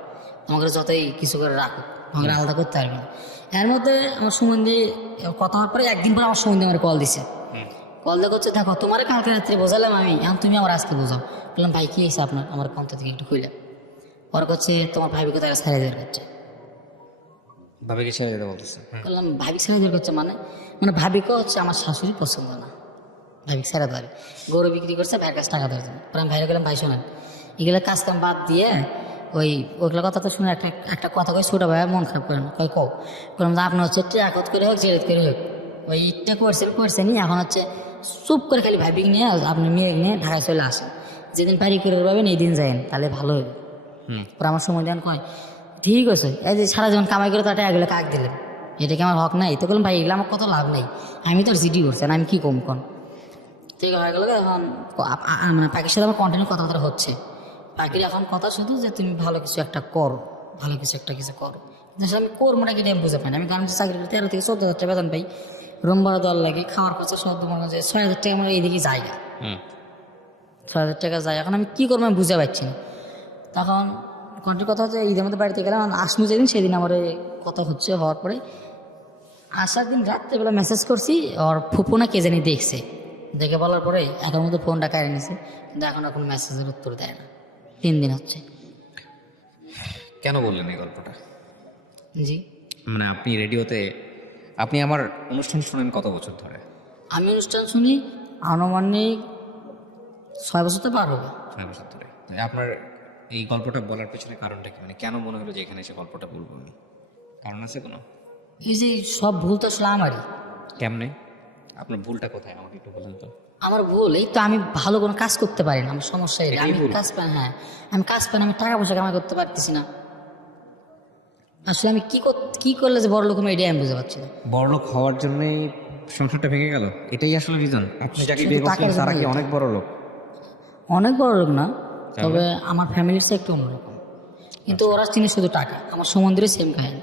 তোমাকে যতই কিছু করে রাখো তোমাকে আলাদা করতে পারবে না। এর মধ্যে আমার সম্বন্ধে কথা হওয়ার পরে একদিন পরে আমার সম্বন্ধে আমার কল দিছে, কল দিয়ে করছে দেখো তোমার কালকে রাত্রে বোঝালাম আমি, এখন তুমি আমার আজকে বোঝাও। বললাম ভাই কী হয়েছে আপনার, আমার কন্ত থেকে একটু খুললাম। পরে করছে তোমার ভাবি কোথায় ছাড়িয়ে দেওয়ার করছে, ভাবিকে ছেড়ে দিতে বলতেছে? বললাম ভাবি ছাড়িয়ে দেওয়ার করছে মানে মানে ভাবিকে হচ্ছে আমার শাশুড়ি পছন্দ না, ভাবি ছেড়ে দেওয়ার, গরু বিক্রি করছে ভাইয়ের কাছে টাকা দেওয়ার জন্য। পরে আমি ভাইরে গেলাম ভাই শোনেন এগুলো কাজ কাম বাদ দিয়ে ওইগুলো কথা তো শুনে একটা কথা কই ছোটো ভাই মন খারাপ করে না, কই কও বললাম যে আপনার হচ্ছে একত করে হোক জেরেত করে হোক ওই ইটটা করছেনই, এখন হচ্ছে চুপ করে খালি ভাবিক নিয়ে আপনি মেয়ে নিয়ে ঢাকায় চলে আসেন, যেদিন বাড়ি করে পাবেন এই দিন যায়েন তাহলে ভালো হবে। পরে আমার সময় দেন কয় ঠিক আছে, এই যে সারা জীবন কামাই করে তাটা এগুলো কাক দিলেন, এটা কি আমার হক নাই? তো বললাম ভাই এগুলো আমার কত লাভ নাই, আমি তো জিডি করছেন আমি কি কম কন। ঠিক হয়ে গেল, এখন মানে পাখির সাথে আমার কন্টিনিউ কথাবার্তা হচ্ছে, পাখির এখন কথা শুধু যে তুমি ভালো কিছু একটা করো, ভালো কিছু একটা কিছু করো, কিন্তু আমি করবো নাকি এটা আমি বুঝে পাই না। আমি গার্মেন্টস চাকরি করি 13 থেকে 14 হাজার টাকা বেতন পাই, রুম ভাড়া দেওয়ার লাগে, খাওয়ার খরচা সব মনে হয় যে 6,000 টাকা আমার এইদিকে জায়গা, 6,000 টাকা যায়। এখন আমি কী করবো আমি বুঝতে পারছি না। তখন কন্টির কথা হচ্ছে ঈদের মধ্যে বাড়িতে গেলাম, আসমু যেদিন সেদিন আমার এই কথা হচ্ছে, হওয়ার পরে আসার দিন রাত্রেবেলা মেসেজ করছি, ওর ফুপু না কে জানি দেখছে, দেখে বলার পরে এখন মধ্যে ফোনটা কেড়ে নিছে, কিন্তু এখন কোনো মেসেজের উত্তর দেয় না, 3 দিন হচ্ছে। কেন বললেন এই গল্পটা? জি, মানে আপনি রেডিওতে, আপনি আমার অনুষ্ঠান শুনেন কত বছর ধরে? আমি অনুষ্ঠান শুনি আনুমানিক 6 বছর তো পার হবে। 6 বছর ধরে। আপনার এই গল্পটা বলার পেছনে কারণটা কি? মানে কেন মনে হলো যে এখানে এসে গল্পটা বলবো আমি? কারণ আছে কোনো? এই যে সব ভুল তো আসলে আমারই। কেমনে? আপনার ভুলটা কোথায় আমাকে একটু বলুন তো। আমার ভুল এই তো, আমি ভালো কোনো কাজ করতে পারি না, আমার সমস্যা এটা। আমি কাজ পাই, হ্যাঁ আমি কাজ পাই না, আমি টাকা পয়সা কামাই করতে পারতেছি না। আসলে আমি কি করলে যে বড় লোক আমি, এটাই আমি বুঝতে পারছি না। বড়লোক হওয়ার জন্যই সংসারটা ভেঙে গেল, এটাই আসলে রিজন? আপনি যাকে শুধু বিয়ে করছেন টাকার তারা কি জন্যই। অনেক বড় লোক? অনেক বড় লোক না, তবে আমার ফ্যামিলির চেয়ে একটু অন্যরকম, কিন্তু ওরা চিনি শুধু টাকা। আমার সমুদ্রে সেম কাহিনী,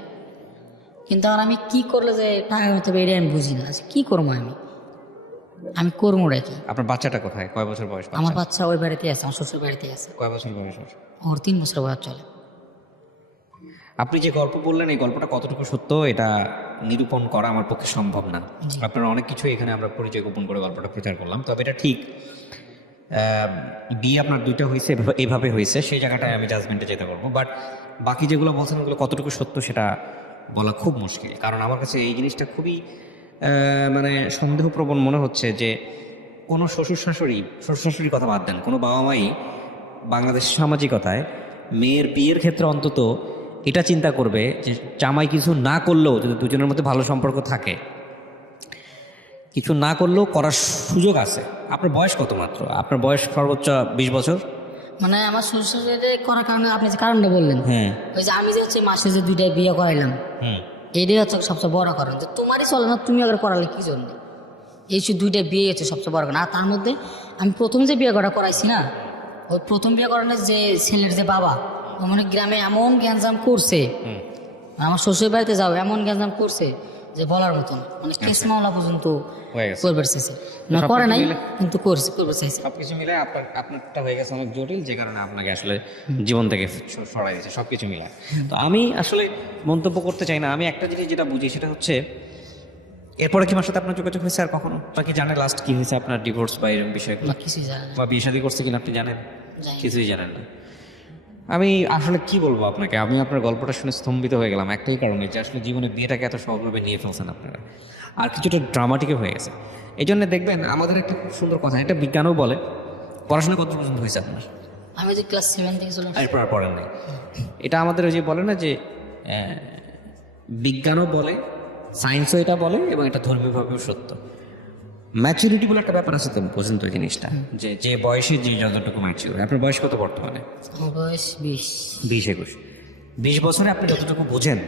কিন্তু আর আমি কি করলে যে টাকা কামাতে হবে, এটাই আমি বুঝি না। আচ্ছা কী করবো আমি করবো কি? আপনার বাচ্চাটা কোথায়? কয় বছর বয়স? আমার বাচ্চা ওই বাড়িতে আছে, আমার শ্বশুর বাড়িতে আছে। কয় বছর বয়স ওর? ওর 3 বছর বয়স চলে। আপনি যে গল্প বললেন এই গল্পটা কতটুকু সত্য এটা নিরূপণ করা আমার পক্ষে সম্ভব না। আপনার অনেক কিছু এখানে আমরা পরিচয় গোপন করে গল্পটা প্রচার করলাম, তবে এটা ঠিক বিয়ে আপনার 2টা হয়েছে, এভাবে হয়েছে, সেই জায়গাটায় আমি জাজমেন্টে যেতে পারবো। বাট বাকি যেগুলো বলছেন ওগুলো কতটুকু সত্য সেটা বলা খুব মুশকিল, কারণ আমার কাছে এই জিনিসটা খুবই মানে সন্দেহপ্রবণ মনে হচ্ছে যে কোনো শ্বশুর শাশুড়ির কথা বাদ দেন, কোনো বাবা মাই বাংলাদেশের সামাজিকতায় মেয়ের বিয়ের ক্ষেত্রে অন্তত এটা চিন্তা করবে যে জামাই কিছু না করলেও, যদি দুজনের মধ্যে ভালো সম্পর্ক থাকে, কিছু না করলেও করার সুযোগ আছে। আপনার বয়স কত মাত্র? আপনার বয়স সর্বোচ্চ 20 বছর। মানে আমার শ্বশুর শাশুড়ি করার কারণে আপনি যে কারণটা বললেন, হ্যাঁ, ওই যে আমি যে হচ্ছে মাসে যে 2টা বিয়ে করাইলাম, এটাই হচ্ছে সবচেয়ে বড় কারণ। যে তোমারই চলে না, তুমি আবার করালে কি জন্য? এই 2টা বিয়ে হচ্ছে সবচেয়ে বড় কারণ। আর তার মধ্যে আমি প্রথম যে বিয়ে করাইছি না, ওই প্রথম বিয়ে করানোর যে ছেলের যে বাবা, ও মানে গ্রামে এমন গ্যাঞ্জাম করছে, আমার শ্বশুর বাড়িতে যাও এমন গ্যাঞ্জাম করছে যে বলার মতন, মানে কেস মামলা পর্যন্ত হয়ে গেছে। করবে চাইছে না, করে নাই কিন্তু করবে চাইছে। সবকিছু মিলে আপনারটা হয়ে গেছে অনেক জটিল, যে কারণে আপনাকে আসলে জীবন থেকে সরাই দিয়েছে সবকিছু মিলে। তো আমি আসলে মন্তব্য করতে চাই না। আমি একটা জিনিস যেটা বুঝি সেটা হচ্ছে, এরপরে কি আমার সাথে আপনার যোগাযোগ হয়েছে আর কখনো? বা কি জানে লাস্ট কি হয়েছে আপনার, ডিভোর্স বা এরকম বিষয়গুলো? বা কিছুই জানে না। বা বিয়ে শাদী করছে কিনা আপনি জানেন? জানি না। কিছুই জানেন না। আমি আসলে কি বলবো আপনাকে, আমি আপনার গল্পটা শুনে স্তম্ভিত হয়ে গেলাম একটাই কারণে, যে আসলে জীবনে বিয়েটাকে এত সহজভাবে নিয়ে ফেলছেন আপনারা, আর কিছুটা ড্রামাটিকও হয়ে গেছে। এই জন্য দেখবেন আমাদের একটা খুব সুন্দর কথা, এটা বিজ্ঞানও বলে। পড়াশোনা কত পর্যন্ত হয়েছে আপনার? আমি যে ক্লাস 7 থেকে চলে আসছি। এরপর আর পড়েন নাই। এটা আমাদের ওই যে বলে না যে বিজ্ঞানও বলে, সায়েন্সও এটা বলে, এবং এটা ধর্মীয়ভাবেও সত্য। ম্যাচুরিটি বলে একটা ব্যাপার আছে, তো বোঝেন তো জিনিসটা, যে বয়সে যে যতটুকু ম্যাচিউর। আপনার বয়স কত বর্তমানে? আমার বয়স 20। 20-21। 20 বছরে আপনি যতটুকু বোঝেন,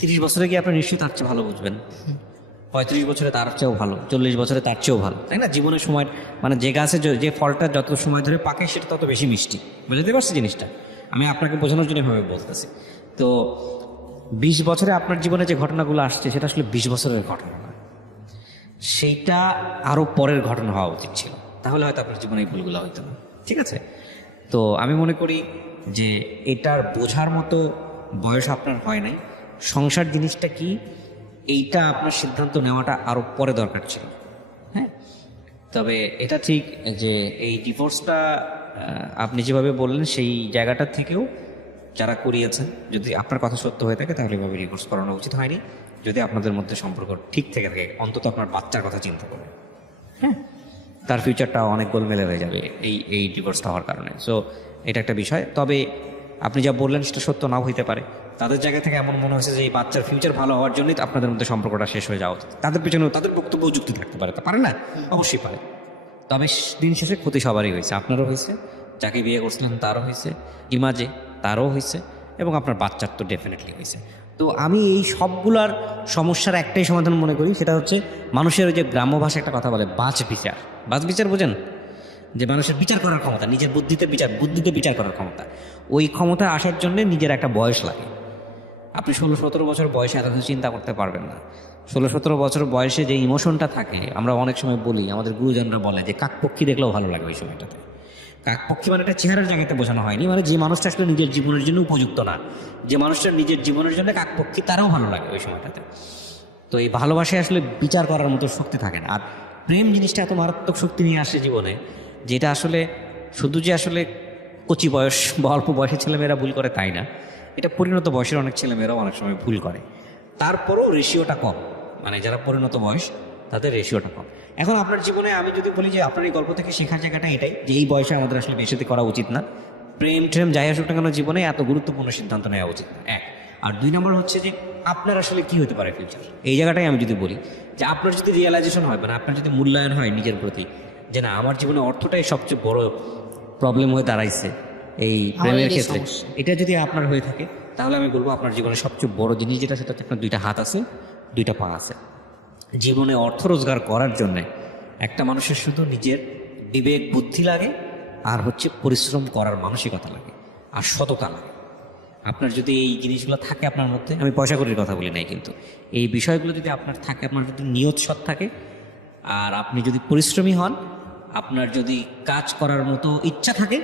30 বছরে গিয়ে আপনি নিশ্চয়ই তার চেয়ে ভালো বুঝবেন। 35 বছরে তার চেয়েও ভালো, 40 বছরে তার চেয়েও ভালো, তাই না? জীবনের সময় মানে যে গাছে যে ফলটা যত সময় ধরে পাকে সেটা তত বেশি মিষ্টি। বুঝতে পারছি জিনিসটা? আমি আপনাকে বোঝানোর জন্য এভাবে বলতেছি। তো 20 বছরে আপনার জীবনে যে ঘটনাগুলো আসছে সেটা আসলে 20 বছরের ঘটনা না, সেইটা আরও পরের ঘটনা হওয়া উচিত ছিল, তাহলে হয়তো আপনার জীবনে এই ভুলগুলো হইতো না। ঠিক আছে? তো আমি মনে করি যে এটার বোঝার মতো বয়স আপনার হয় নাই। সংসার জিনিসটা কি, এইটা আপনার সিদ্ধান্ত নেওয়াটা আরও পরে দরকার ছিল। হ্যাঁ, তবে এটা ঠিক যে এই ডিভোর্সটা আপনি যেভাবে বললেন সেই জায়গাটা থেকেও যারা করিয়েছেন, যদি আপনার কথা সত্য হয়ে থাকে তাহলে এভাবে ডিভোর্স করানো উচিত হয়নি। যদি আপনাদের মধ্যে সম্পর্ক ঠিক থেকে থাকে, অন্তত আপনার বাচ্চার কথা চিন্তা করুন। হ্যাঁ, তার ফিউচারটা অনেক গোলমেলে হয়ে যাবে এই ডিভোর্সটা হওয়ার কারণে। সো এটা একটা বিষয়। তবে আপনি যা বললেন সেটা সত্য নাও হইতে পারে। তাদের জায়গা থেকে এমন মনে হয়েছে যে এই বাচ্চার ফিউচার ভালো হওয়ার জন্যই আপনাদের মধ্যে সম্পর্কটা শেষ হয়ে যাওয়া উচিত। তাদের পেছনেও তাদের বক্তব্য যুক্তি থাকতে পারে, তা পারে না? অবশ্যই পারে। তবে দিন শেষে ক্ষতি সবারই হয়েছে, আপনারও হয়েছে, যাকে বিয়ে করছিলেন তারও হয়েছে, ইমাজে তারও হয়েছে, এবং আপনার বাচ্চার তো ডেফিনেটলি হয়েছে। তো আমি এই সবগুলার সমস্যার একটাই সমাধান মনে করি, সেটা হচ্ছে মানুষের ওই যে গ্রাম্য ভাষায় একটা কথা বলে, বাছ বিচার বোঝেন? যে মানুষের বিচার করার ক্ষমতা, নিজের বুদ্ধিতে বিচার করার ক্ষমতা, ওই ক্ষমতা আসার জন্য নিজের একটা বয়স লাগে। আপনি 16-17 বছর বয়সে এত কিছু চিন্তা করতে পারবেন না। 16-17 বছর বয়সে যে ইমোশনটা থাকে, আমরা অনেক সময় বলি, আমাদের গুরুজনরা বলে যে কাকপক্ষী দেখলেও ভালো লাগে ওই সময়টাতে। কাকপক্ষী মানে একটা চেহারার জায়গাতে বোঝানো হয়নি, মানে যে মানুষটা আসলে নিজের জীবনের জন্য উপযুক্ত না, যে মানুষটা নিজের জীবনের জন্য কাকপক্ষী, তারাও ভালো লাগে ওই সময়টাতে। তো এই ভালোবাসায় আসলে বিচার করার মতো শক্তি থাকে না। আর প্রেম জিনিসটা এত মারাত্মক শক্তি নিয়ে আসে জীবনে, যেটা আসলে শুধু যে আসলে কচি বয়স বা অল্প বয়সের ছেলেমেয়েরা ভুল করে তাই না, এটা পরিণত বয়সের অনেক ছেলেমেয়েরাও অনেক সময় ভুল করে। তারপরেও রেশিওটা কম, মানে যারা পরিণত বয়স তাদের রেশিওটা কম। এখন আপনার জীবনে আমি যদি বলি যে আপনার এই গল্প থেকে শেখার জায়গাটা এটাই, যে এই বয়সে আমাদের আসলে বেশিতে করা উচিত না, প্রেম ট্রেম যাই আসুক না কেন জীবনে এত গুরুত্বপূর্ণ সিদ্ধান্ত নেওয়া উচিত না, এক। আর 2 নম্বর হচ্ছে যে আপনার আসলে কি হতে পারে ফিউচার, এই জায়গাটাই আমি যদি বলি যে আপনার যদি রিয়েলাইজেশন হয়, মানে আপনার যদি মূল্যায়ন হয় নিজের প্রতি, যে না আমার জীবনে অর্থটাই সবচেয়ে বড় প্রবলেম হয়ে দাঁড়াইছে এই প্রেমের এটাই ক্ষেত্রে, সমস্যা। এটা যদি আপনার হয়ে থাকে, তাহলে আমি বলবো আপনার জীবনে সবচেয়ে বড় জিনিস যেটা, সেটা হচ্ছে আপনার 2টা হাত আছে, 2টা পা আছে। জীবনে অর্থ রোজগার করার জন্যে একটা মানুষের শুধু নিজের বিবেক বুদ্ধি লাগে, আর হচ্ছে পরিশ্রম করার মানসিকতা লাগে, আর সততা লাগে। আপনার যদি এই জিনিসগুলো থাকে আপনার মধ্যে, আমি পয়সা করির কথা বলি নাই, কিন্তু এই বিষয়গুলো যদি আপনার থাকে, আপনার যদি নিয়ত সৎ থাকে, আর আপনি যদি পরিশ্রমী হন, আপনার যদি কাজ করার মতো ইচ্ছা থাকে,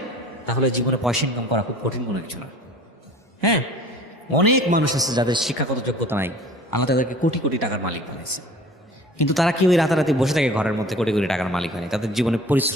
তাহলে জীবনে পয়সা ইনকাম করা খুব কঠিন কোনো কিছু না। হ্যাঁ, অনেক মানুষ আছে যাদের শিক্ষাগত যোগ্যতা নাই, আল্লাহ তাদেরকে কোটি কোটি টাকার মালিক বানাইছে, কিন্তু তারা কি ওই রাতারাতি বসে থাকে ঘরের মধ্যে কোটি কোটি টাকার মালিক হয়নি, তাদের জীবনে পরিশ্রম